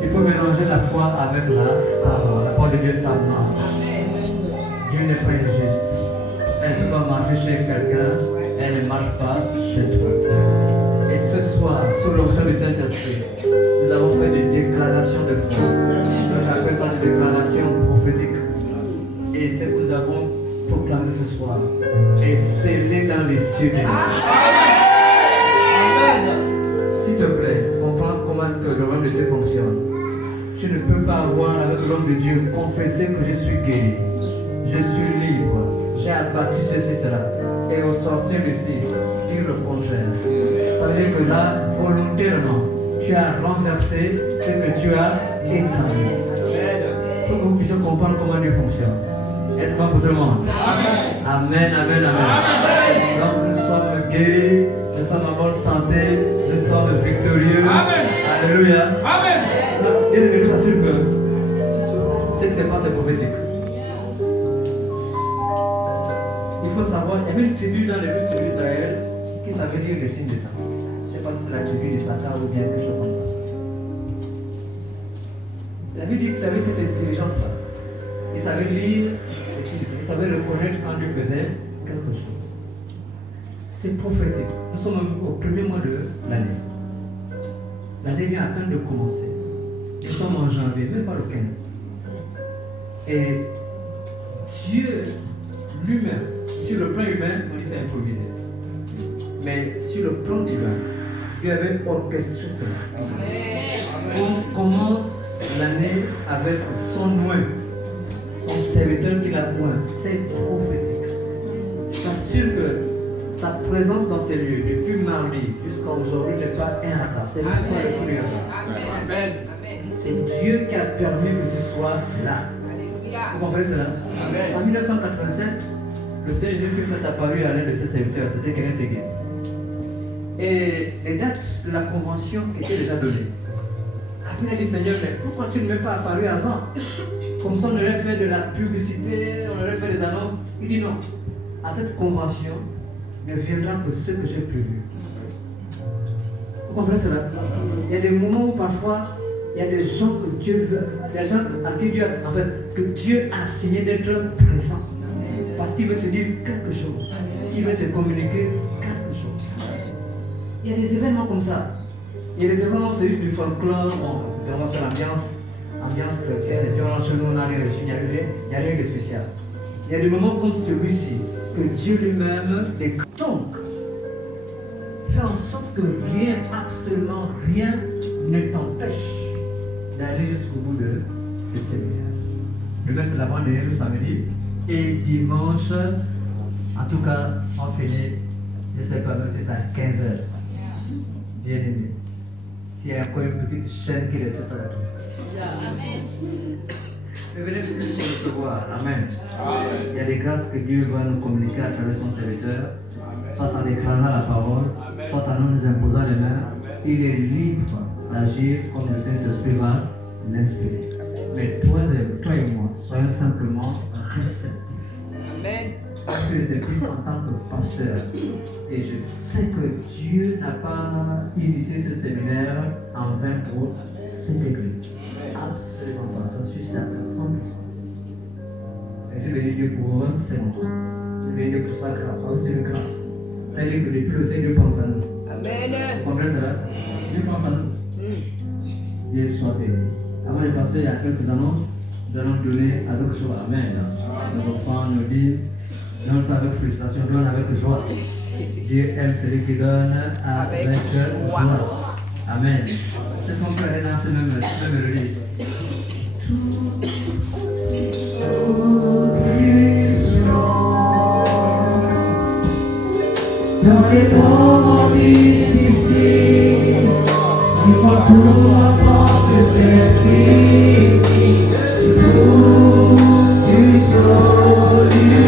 Il faut mélanger la foi avec la parole. La parole de Dieu, ça marche. Dieu n'est pas injuste. Elle ne peut pas marcher chez quelqu'un, elle ne marche pas chez toi. Et ce soir, sous l'onction du Saint-Esprit, nous avons fait des déclarations de foi. J'appelle ça des déclarations prophétiques. Et c'est que nous avons proclamé ce soir et scellé dans les cieux. S'il te plaît, comprends comment est-ce que le royaume de Dieu fonctionne. Tu ne peux pas avoir avec l'homme de Dieu confessé que je suis guéri, je suis libre, j'ai abattu ceci, cela. Et au sortir d'ici, dire le contraire. Ça veut dire que là, volontairement, tu as renversé ce que tu as établi. Il faut que vous puissiez comprendre comment Dieu fonctionne. Est-ce pas pour tout le monde? Amen, amen, amen. Donc nous sommes guéris, nous sommes en bonne santé, nous sommes victorieux. Amen. Alléluia. Amen. Et je vous assure que ce que c'est pas, c'est prophétique. Il faut savoir, il y avait une tribu dans les tribus d'Israël qui savait lire les signes des temps. Je ne sais pas si c'est la tribu de Satan ou bien quelque chose comme ça. La Bible dit qu'il savait cette intelligence-là. Il savait lire les signes des temps. Il savait reconnaître quand Dieu faisait quelque chose. C'est prophétique. Nous sommes au premier mois de l'année. L'année vient à peine de commencer. Nous sommes en janvier, même pas le 15. Et Dieu lui-même, sur le plan humain, on dit c'est improvisé. Mais sur le plan divin, Dieu avait orchestré cela. On commence l'année avec son oint, son serviteur qui l'a oint. C'est prophétique. Je t'assure que ta présence dans ces lieux, depuis mardi jusqu'à aujourd'hui, n'est pas un hasard. C'est même pas le fruit du hasard. C'est Dieu qui a permis que tu sois là. Vous comprenez cela? En 1987, le Seigneur Jésus-Christ est apparu à l'un de ses serviteurs, c'était Kenneth Hagin. Et les dates de la convention étaient déjà données. Après, il a dit, Seigneur, mais pourquoi tu ne m'es pas apparu avant? Comme ça, on aurait fait de la publicité, on aurait fait des annonces. Il dit non. À cette convention ne viendra que ce que j'ai prévu. Vous comprenez cela? Il y a des moments où parfois, il y a des gens que Dieu veut, des gens à qui Dieu, en fait, que Dieu a signé d'être présent. Parce qu'il veut te dire quelque chose. Il veut te communiquer quelque chose. Il y a des événements comme ça. Il y a des événements, c'est juste du folklore. On va faire l'ambiance chrétienne. Et puis on entre nous, on n'a rien reçu. Il n'y a rien de spécial. Il y a des moments comme celui-ci que Dieu lui-même donc fait en sorte que rien, absolument rien, ne t'empêche d'aller jusqu'au bout de ce séminaire. Demain, c'est l'avant-dernier jour samedi. Et dimanche, en tout cas, on finit, je ne sais pas même si c'est à 15h. Bien aimé. S'il y a encore une petite chaîne qui reste, ça va tout. Amen. Venez plus recevoir. Amen. Il y a des grâces que Dieu va nous communiquer à travers son serviteur. Soit en déclarant la parole, soit en nous imposant les mains. Il est libre d'agir comme le Saint-Esprit va l'inspirer. Mais toi et moi, soyons simplement réceptifs. Amen. Je suis réceptif en tant que pasteur. Et je sais que Dieu n'a pas initié ce séminaire en vain pour cette église. Absolument pas. Je suis certain, 100%. Et je bénis Dieu pour ses moments. Je bénis Dieu pour sa grâce. Parce que c'est une grâce. C'est-à-dire que depuis le Seigneur, Dieu pense à nous. Amen. Vous comprenez cela? Dieu pense à nous. Dieu soit béni. Avant de passer à quelques annonces, nous allons donner à d'autres choses. Amen. Nous reprendre nos livres. Donne pas avec frustration, donne avec joie. Dieu aime celui qui donne avec joie. Amen. C'est ce qu'on peut aller dans ce même mélodie. Dans les moments difficiles, il faut tout entendre que c'est fini. Il faut une solution.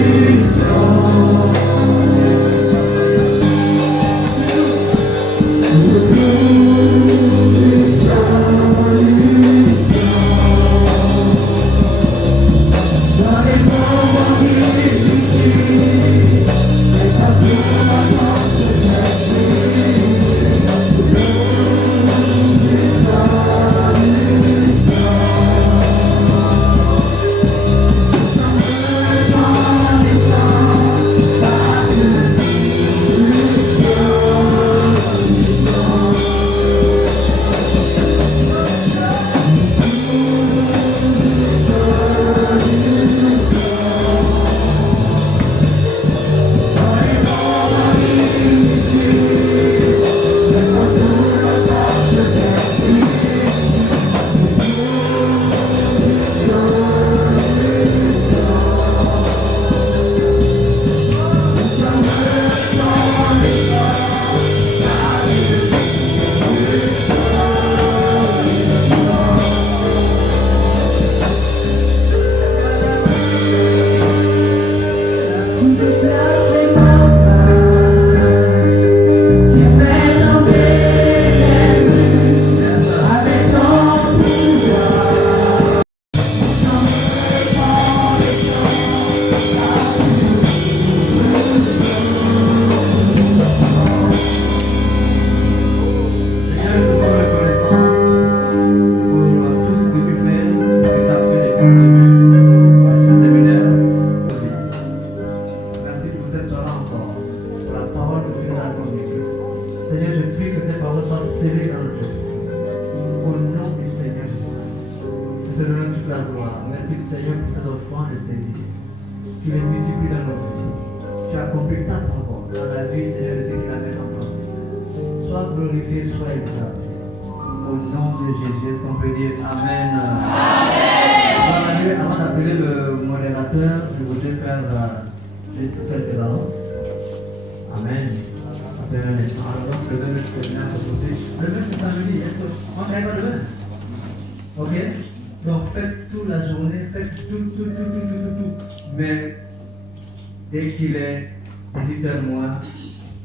Dès qu'il est 18h moins,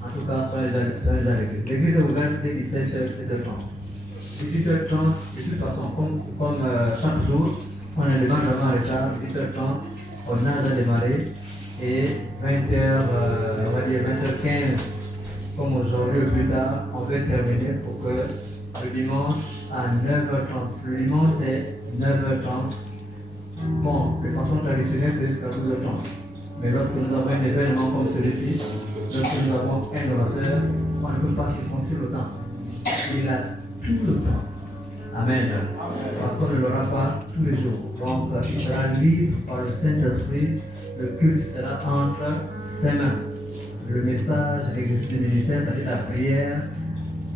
en tout cas, soyez arrêtés. L'église est ouverte dès 17h, 17h30. 18h30, de toute façon, comme chaque jour, on a des bancs avant en retard, 18h30, on a démarré, et 20h, on va dire 20h15, comme aujourd'hui ou plus tard, on veut terminer pour que le dimanche à 9h30. Le dimanche c'est 9h30. Bon, de façon traditionnelle, c'est jusqu'à 12h30. Mais lorsque nous avons un événement comme celui-ci, lorsque nous avons un orateur, on ne peut pas circoncire le temps. Il a tout le temps. Amen. Parce qu'on ne l'aura pas tous les jours. Donc, il sera libre par le Saint-Esprit. Le culte sera entre ses mains. Le message, l'exercice du ministère, c'est-à-dire la prière.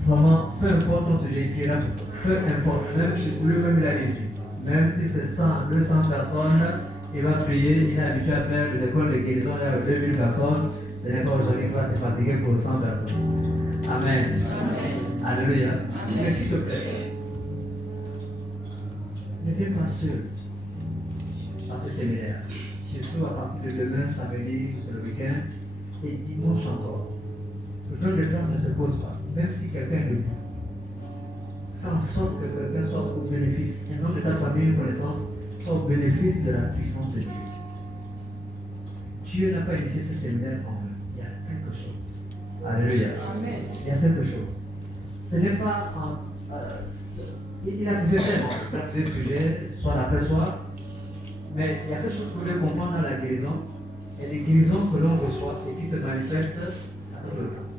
Vraiment, peu importe ton sujet qui est là, peu importe, même si lui-même il a ici, même si c'est 100, 200 personnes, il va prier, il est habitué à faire des écoles de guérison, il y a 2000 personnes, ce n'est pas aujourd'hui qu'il va se fatiguer pour 100 personnes. Amen. Alléluia. Mais s'il te plaît, ne viens pas seul à ce séminaire, surtout à partir de demain, samedi, ou le week-end, et dimanche encore. Le temps de place ne se pose pas, même si quelqu'un est debout. Fais en sorte que quelqu'un soit au bénéfice, un homme de ta famille, une connaissance, soit au bénéfice de la puissance de Dieu. Dieu n'a pas initié ce séminaire en vain. Il y a quelque chose. Alléluia. Amen. Il y a quelque chose. Ce n'est pas il y a plusieurs thèmes, il y a plusieurs sujets, soit après soi, mais il y a quelque chose que vous devez comprendre dans la guérison. Il y a des guérisons que l'on reçoit et qui se manifestent à tout le temps.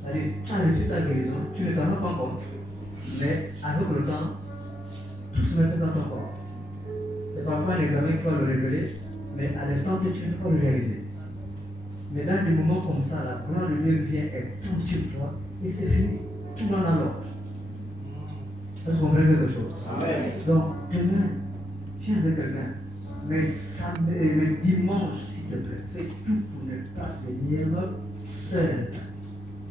C'est-à-dire, tu as reçu ta guérison, tu ne t'en rends pas compte, mais avec le temps, tout se manifeste dans ton corps. C'est parfois un examen qui va le révéler, mais à l'instant T, tu ne peux pas le réaliser. Mais dans des moments comme ça, la gloire de Dieu vient et tombe sur toi, et c'est fini. Tout dans l'ordre. Est-ce que vous comprenez quelque chose? Amen. Donc, demain, viens avec quelqu'un. Mais le dimanche, s'il te plaît, fais tout pour ne pas venir seul.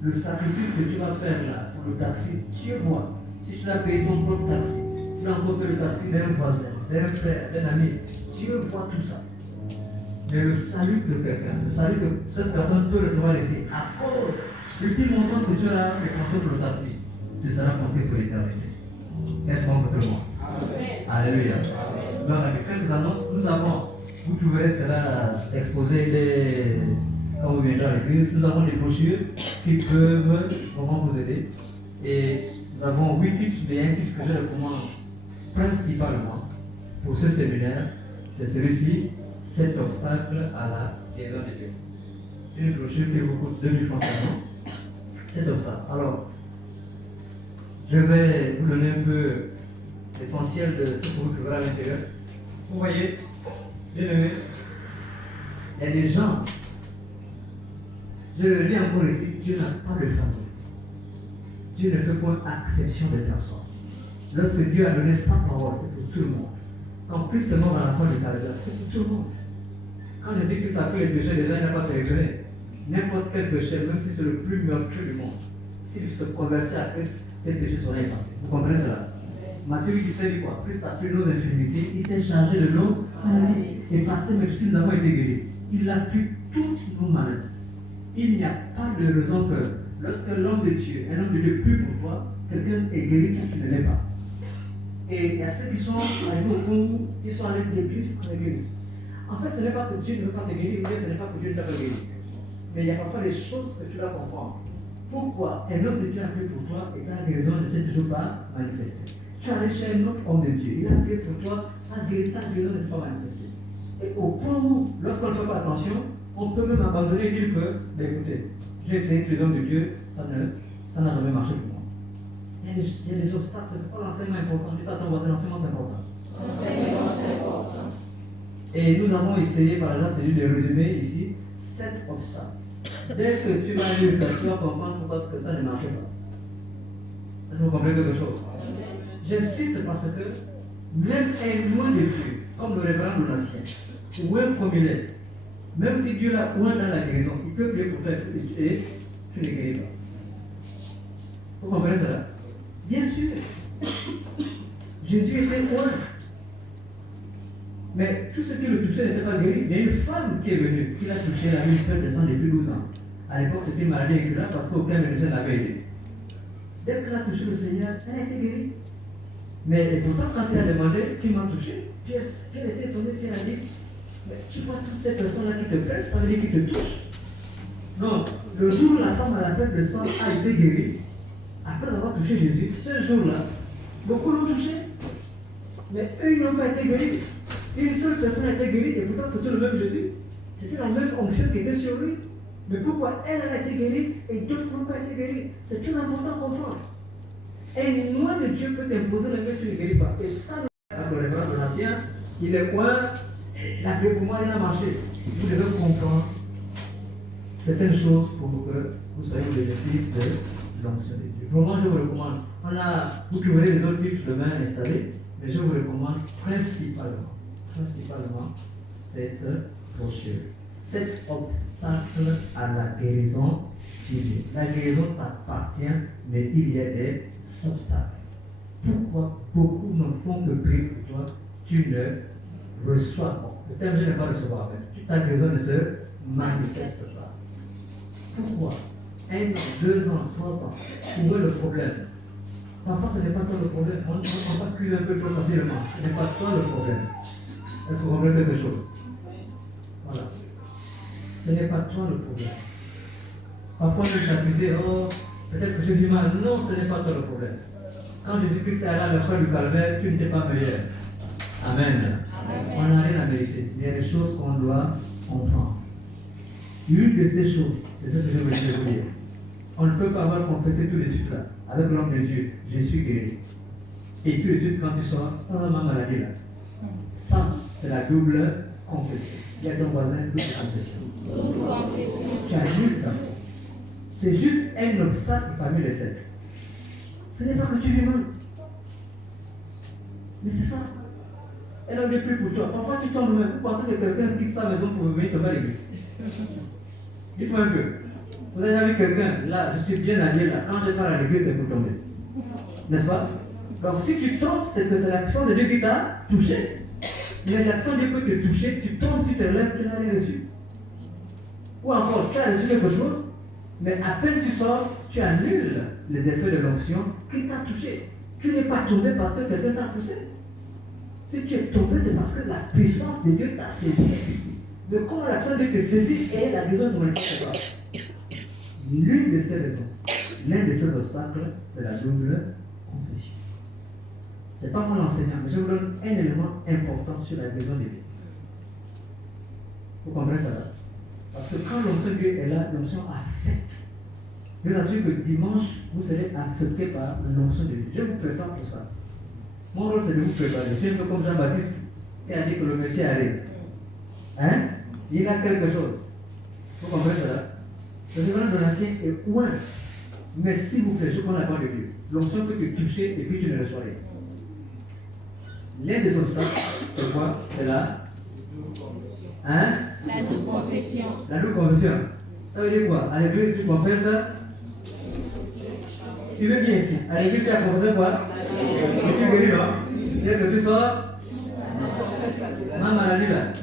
Le sacrifice que tu vas faire là pour le taxi, Dieu voit. Si tu l'as payé ton propre taxi, tu l'as encore fait le taxi d'un voisin, d'un frère, d'un ami, Dieu voit tout ça. Mais le salut de quelqu'un, le salut que cette personne peut recevoir ici, à cause du petit montant que tu as dépensé pour le taxi, tu seras compté pour l'éternité. Est-ce qu'on peut tout le monde? Alléluia. Donc, avec quelques annonces, nous avons, vous trouverez cela exposé quand vous viendrez à l'église, nous avons des brochures qui peuvent vraiment vous aider. Et nous avons 8 tips, mais un titre que je recommande principalement pour ce séminaire, c'est celui-ci, 7 obstacles à la guérison de Dieu. C'est une brochure qui vous coûte 2000 francs seulement. 7 obstacles. Alors, je vais vous donner un peu l'essentiel de ce que vous trouverez à l'intérieur. Vous voyez, bien aimé, il y a des gens, je le lis encore ici, Dieu n'a pas de faveur. Dieu ne fait pas exception des personnes. Lorsque Dieu a donné sa parole, c'est pour tout le monde. Quand Christ est mort à la croix de Calvaire, c'est pour tout le monde. Quand Jésus-Christ a pris les péchés des gens, il n'a pas sélectionné. N'importe quel péché, même si c'est le plus meurtrier du monde, s'il se convertit à Christ, ces péchés seront effacés. Vous comprenez cela? Matthieu 8 dit quoi? Christ a pris nos infirmités, il s'est chargé de nos maladies. Et passé, mais si nous avons été guéris, il a pu toutes nos maladies. Il n'y a pas de raison que lorsque l'homme de Dieu, un homme de Dieu prie pour toi, quelqu'un est guéri quand tu ne l'es pas. Et il y a ceux qui sont arrivés au Congo, ils sont allés de l'église pour l'église. En fait, ce n'est pas que Dieu ne veut pas te guérir, mais ce n'est pas que Dieu ne t'a pas guéri. Mais il y a parfois des choses que tu dois comprendre. Pourquoi un homme de Dieu a prié pour toi et ta guérison ne s'est toujours pas manifestée? Tu es allé chez un autre homme de Dieu, il a prié pour toi, ta guérison ne s'est pas manifestée. Et au point où, lorsqu'on ne fait pas attention, on peut même abandonner et dire que, écoutez, j'ai essayé tous les hommes de Dieu, ça n'a jamais marché pour moi. Il y a des obstacles, c'est pas l'enseignement important. Dis ça à ton voisin, l'enseignement c'est important. L'enseignement c'est important. Et nous avons essayé, par exemple, c'est de résumer ici 7 obstacles. Dès que tu vas lire ça, tu vas comprendre pourquoi ça ne marche pas. Est-ce que vous comprenez quelque chose? J'insiste parce que même un loin de Dieu, comme le révérend Donatien, ou un promulé, même si Dieu l'a loin dans la guérison, il peut prier pour toi et tu ne guéris pas. Vous comprenez cela? Bien sûr. Jésus était loin. Mais tout ce qui le touchait n'était pas guéri. Il y a une femme qui est venue, qui l'a touché, elle avait une perte de sang depuis 12 ans. À l'époque, c'était une maladie incurable parce qu'aucun médecin ne l'avait aidé. Dès qu'elle a touché le Seigneur, elle a été guérie. Mais pourtant, quand elle a demandé, qui m'a touché, puis elle était étonnée, puis elle a dit, mais tu vois toutes ces personnes-là qui te pressent, ça veut dire qu'ils te touchent. Non, le jour où la femme à la perte de sang a été guérie, après avoir touché Jésus, ce jour-là, beaucoup l'ont touché. Mais eux, ils n'ont pas été guéris. Une seule personne a été guérie, et pourtant c'était le même Jésus. C'était la même onction qui était sur lui. Mais pourquoi elle a été guérie et d'autres n'ont pas été guéris? C'est très important à comprendre. Et loin de Dieu peut t'imposer le fait que tu ne guéris pas. Et ça, le révérend Donatien, il est quoi? La prière pour moi, elle a marché. Vous devez comprendre certaines choses pour que vous soyez au bénéfice de l'onction de Dieu. Vraiment, je vous recommande. Vous trouverez les autres types de mains installés, mais je vous recommande principalement cette brochure. 7 obstacles à la guérison divine. La guérison t'appartient, mais il y a des obstacles. Pourquoi beaucoup ne font que prier pour toi, tu ne reçois pas. Le terme je ne pas recevoir, mais ta guérison ne se manifeste pas. Pourquoi? 1 an, 2 ans, 3 ans. Où est le problème? Parfois, ce n'est pas toi le problème. On s'accuse un peu trop facilement. Ce n'est pas toi le problème. Est-ce que vous comprenez quelque chose? Voilà. Ce n'est pas toi le problème. Parfois, on peut s'accuser, oh, peut-être que j'ai du mal. Non, ce n'est pas toi le problème. Quand Jésus-Christ est allé à la croix du calvaire, tu n'étais pas meilleur. Amen. On n'a rien à mériter. Il y a des choses qu'on doit comprendre. Une de ces choses, c'est ce que je voulais vous dire. On ne peut pas avoir confessé tout de suite là, avec l'homme de Dieu, je suis guéri. Et tout de suite, quand tu sors, oh, ma maladie là. Ça, c'est la double confession. Il y a ton voisin, double confession. Tu annules ta foi. C'est juste un obstacle parmi les 7. Ce n'est pas que tu vis mal. Mais c'est ça. Elle a pris pour toi. Parfois tu tombes même. Vous pensez que quelqu'un quitte sa maison pour venir tomber à l'église. Dites-moi un peu. Vous avez vu quelqu'un, là, je suis bien allé là. Quand je pars à l'église, c'est pour tomber. N'est-ce pas? Donc si tu tombes, c'est que c'est la puissance de Dieu qui t'a touché. Mais la puissance de Dieu peut te toucher, tu tombes, tu te lèves, tu n'as rien reçu. Ou encore, tu as reçu quelque chose, mais à peine tu sors, tu annules les effets de l'onction qui t'a touché. Tu n'es pas tombé parce que quelqu'un t'a poussé. Si tu es tombé, c'est parce que la puissance de Dieu t'a saisi. Mais comment la puissance de Dieu te saisit et la guérison ne se manifeste pas? L'une de ces raisons, l'un de ces obstacles, c'est la double confession. Ce n'est pas moi l'enseignant, mais je vous donne un élément important sur la guérison de Dieu. Vous comprenez ça là? Parce que quand l'onction de Dieu est là, l'onction affecte. Je vous assure que dimanche, vous serez affecté par l'onction de Dieu. Je vous prépare pour ça. Mon rôle, c'est de vous préparer. Je suis un peu comme Jean-Baptiste qui a dit que le Messie arrive. Hein? Il a quelque chose. Vous comprenez cela? Le révérend Donatien est loin. Mais s'il vous plaît, je prends la parole de Dieu. L'onction peut te toucher et puis tu ne reçois rien. L'un des obstacles, c'est quoi? C'est la double confession. La double confession. Ça veut dire quoi? À l'église, tu confesses. Suivez bien ici. À l'église, tu as confessé quoi? Je suis guéri, non? Dès que tu sors, ma maladie là.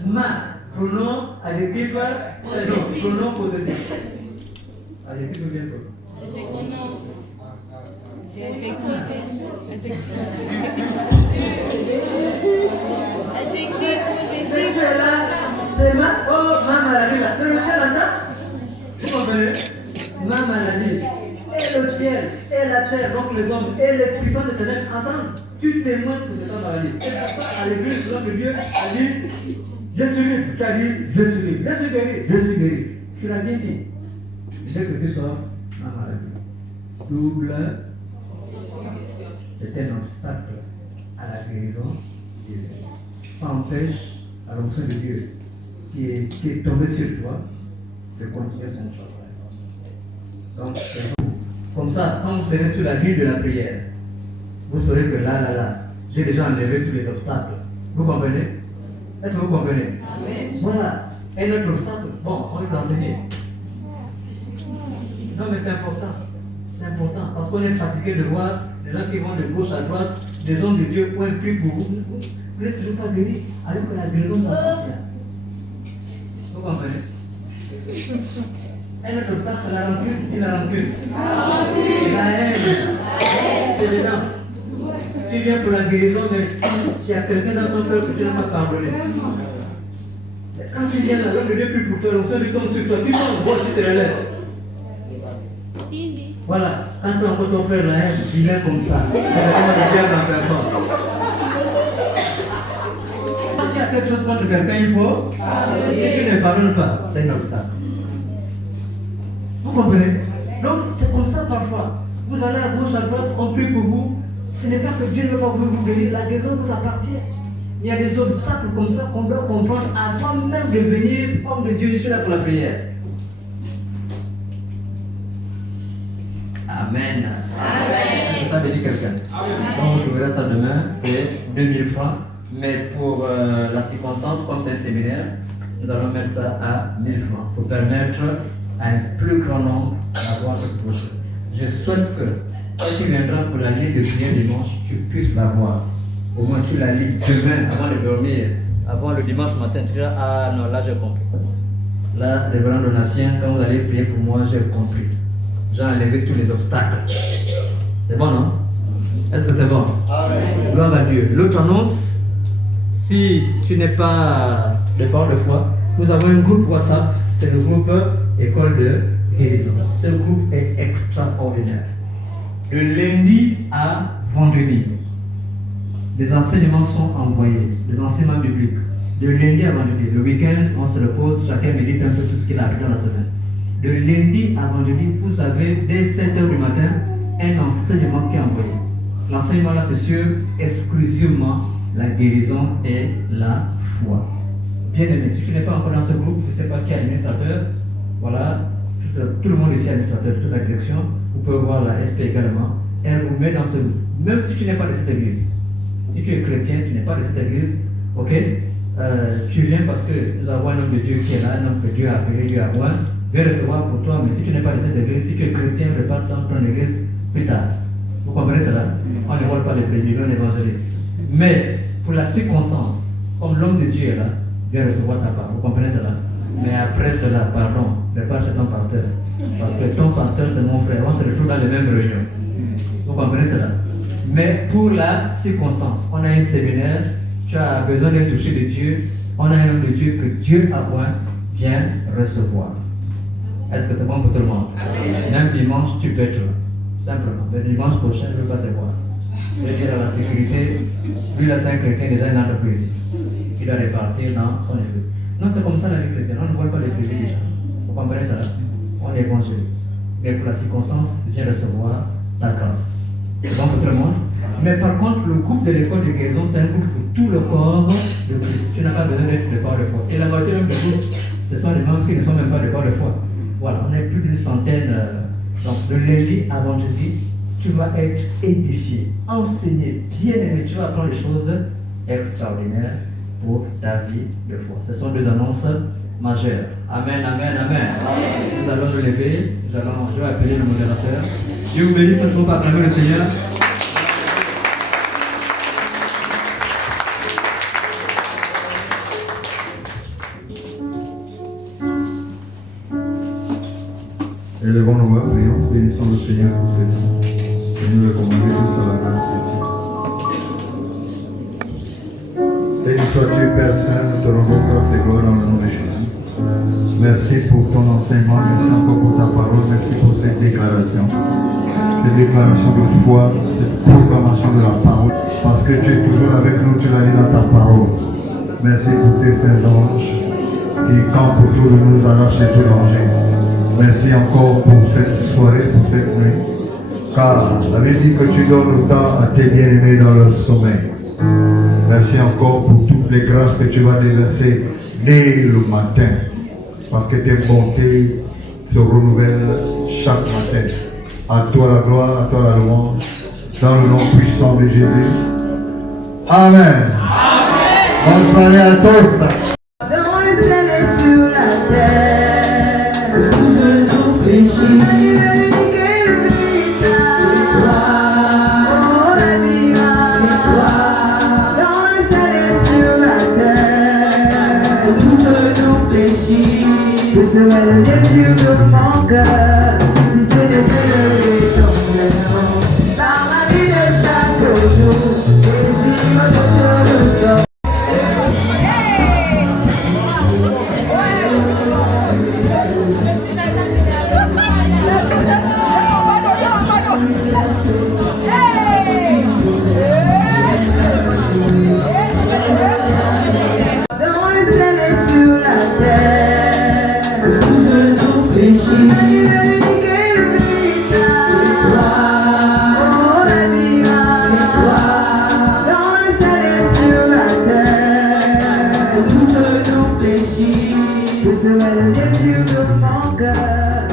Pronom, adjectif, non, pronom possessif. Adjectif ou bien pronom? C'est ma maladie là. C'est le ciel là. Vous comprenez? Ma maladie. Et le ciel, et la terre, donc les hommes, et les puissants de ténèbres entendent. Tu témoignes que c'est ta maladie. Et à l'église, selon que Dieu a dit, je suis libre. Tu as dit, je suis libre. Je suis guéri. Je suis guéri. Tu l'as bien dit. Dès que tu sors, ma maladie. Double. C'est un obstacle à la guérison divine. Ça empêche à l'onction de Dieu qui est tombé sur toi de continuer son travail. Donc, comme ça, quand vous serez sur la ligne de la prière, vous saurez que là, j'ai déjà enlevé tous les obstacles. Vous comprenez? Est-ce que vous comprenez? Voilà. Un autre obstacle, bon, on risque d'enseigner. Non, mais c'est important. C'est important parce qu'on est fatigué de voir des gens qui vont de gauche à droite, des hommes de Dieu qui ont pris pour vous. Vous n'êtes toujours pas guéri, alors que la guérison vous appartient. Vous comprenez? Un autre obstacle, c'est la rancune. Et la rancune. La haine. C'est dedans. Tu viens pour la guérison, mais il y a quelqu'un dans ton cœur que tu n'as pas pardonné. Quand tu viens là, l'homme de Dieu prie pour toi, l'onction lui tombe sur toi, tu penses, bon, tu te relèves. Voilà, quand tu rencontres ton frère là, il vient comme ça. Il va dire dans personne. Quand tu as quelque chose contre quelqu'un, il faut. Si tu ne pardonnes pas, c'est un obstacle. Vous comprenez? Donc, c'est comme ça parfois. Vous allez à gauche, à droite, on prie pour vous. Ce n'est pas que Dieu ne va pas vous guérir, la guérison vous appartient. Il y a des obstacles comme ça qu'on doit comprendre avant même de venir homme de Dieu, je suis là pour la prière. Amen. Amen. Ça veut dire quelqu'un. Donc, je verrai ça demain, c'est 2000 francs. Mais pour la circonstance, comme c'est un séminaire, nous allons mettre ça à 1000 francs pour permettre à un plus grand nombre d'avoir ce projet. Je souhaite que quand tu viendras pour la ligne de prière dimanche, tu puisses l'avoir. Au moins, tu la lis demain avant de dormir, avant le dimanche matin. Tu diras, ah non, là j'ai compris. Là, révérend Donatien, quand vous allez prier pour moi, j'ai compris. J'ai enlevé tous les obstacles. C'est bon, non? Est-ce que c'est bon? Amen. Gloire à Dieu. L'autre annonce, si tu n'es pas de parole de foi, nous avons un groupe WhatsApp, c'est le groupe École de guérison. Ce groupe est extraordinaire. De lundi à vendredi, les enseignements sont envoyés, les enseignements bibliques. De lundi à vendredi, le week-end, on se repose, chacun médite un peu tout ce qu'il a appris dans la semaine. De lundi à vendredi, vous avez dès 7h du matin un enseignement qui est envoyé. L'enseignement là, c'est sur exclusivement la guérison et la foi. Bien aimé, si tu n'es pas encore dans ce groupe, je ne sais pas qui est administrateur, voilà, tout le monde ici est administrateur, toute la direction, vous pouvez voir la SP également, elle vous met dans ce groupe. Même si tu n'es pas de cette église, si tu es chrétien, tu n'es pas de cette église, ok, tu viens parce que nous avons un homme de Dieu qui est là, un homme que Dieu a appelé, Dieu a oint, viens recevoir pour toi, mais si tu n'es pas de cette église, si tu es chrétien, prépare dans ton église plus tard. Vous comprenez cela? On ne voit pas les prédictions, on évangélise. Mais pour la circonstance, comme l'homme de Dieu est là, viens recevoir ta part. Vous comprenez cela? Mais après cela, pardon, prépare chez ton pasteur. Parce que ton pasteur, c'est mon frère. On se retrouve dans les mêmes réunions. Vous comprenez cela? Mais pour la circonstance, on a un séminaire, tu as besoin d'un toucher de Dieu, on a un homme de Dieu que Dieu a point, viens recevoir. Est-ce que c'est bon pour tout le monde? Même dimanche, tu peux être là. Simplement. Le dimanche prochain, je ne veux pas savoir. Je vais dire à la sécurité, lui, là, c'est un chrétien déjà une entreprise. Il doit répartir dans son église. Non, c'est comme ça la vie chrétienne. On ne voit pas les privilèges. Vous comprenez ça? On évangélise. Mais pour la circonstance, viens recevoir ta grâce. C'est bon pour tout le monde? Mais par contre, le groupe de l'école de guérison, c'est un groupe pour tout le corps de Christ. Tu n'as pas besoin d'être de parole de foi. Et la majorité même des groupes, ce sont des membres qui ne sont même pas de parole de foi. Voilà, on est plus d'une centaine. Donc, de lundi à vendredi, tu vas être édifié, enseigné, bien aimé. Tu vas apprendre des choses extraordinaires pour ta vie de foi. Ce sont deux annonces majeures. Amen, amen, amen. Nous allons nous lever, je vais appeler le modérateur. Dieu vous bénisse, nous allons partager le Seigneur. Élevons nos mains, prions, bénissons le Seigneur pour cette temps. Et nous le commandons tous à la grâce de Dieu. Béni sois-tu, Père Saint, nous te rendons grâce et gloire dans le nom de Jésus. Merci pour ton enseignement, merci encore pour ta parole, merci pour cette déclaration. Cette déclaration de foi, cette proclamation de la parole. Parce que tu es toujours avec nous, tu l'as dit dans ta parole. Merci pour tes saints anges qui campent autour de nous, arrachent tout danger. Merci encore pour cette soirée, pour cette nuit. Car la Bible dit que tu donnes le temps à tes bien-aimés dans leur sommeil. Merci encore pour toutes les grâces que tu vas déverser dès le matin. Parce que tes bontés se renouvellent chaque matin. À toi la gloire, à toi la louange. Dans le nom puissant de Jésus. Amen. Bonne soirée à tous. Dans le ciel et sur la terre, tous genoux fléchis. C'est toi, oh la vie, c'est toi. Dans le ciel et sur la terre, tous genoux fléchis. Je te mets le désir de mon cœur, si c'est de t'élever ton nom. Par la vie de chaque jour, désir de te le faire. Dans le ciel et sur la terre, tous genoux fléchis. C'est toi, oh la vie, c'est toi. Dans le ciel et sur la terre, tous genoux fléchis. Je te mets le désir de mon cœur.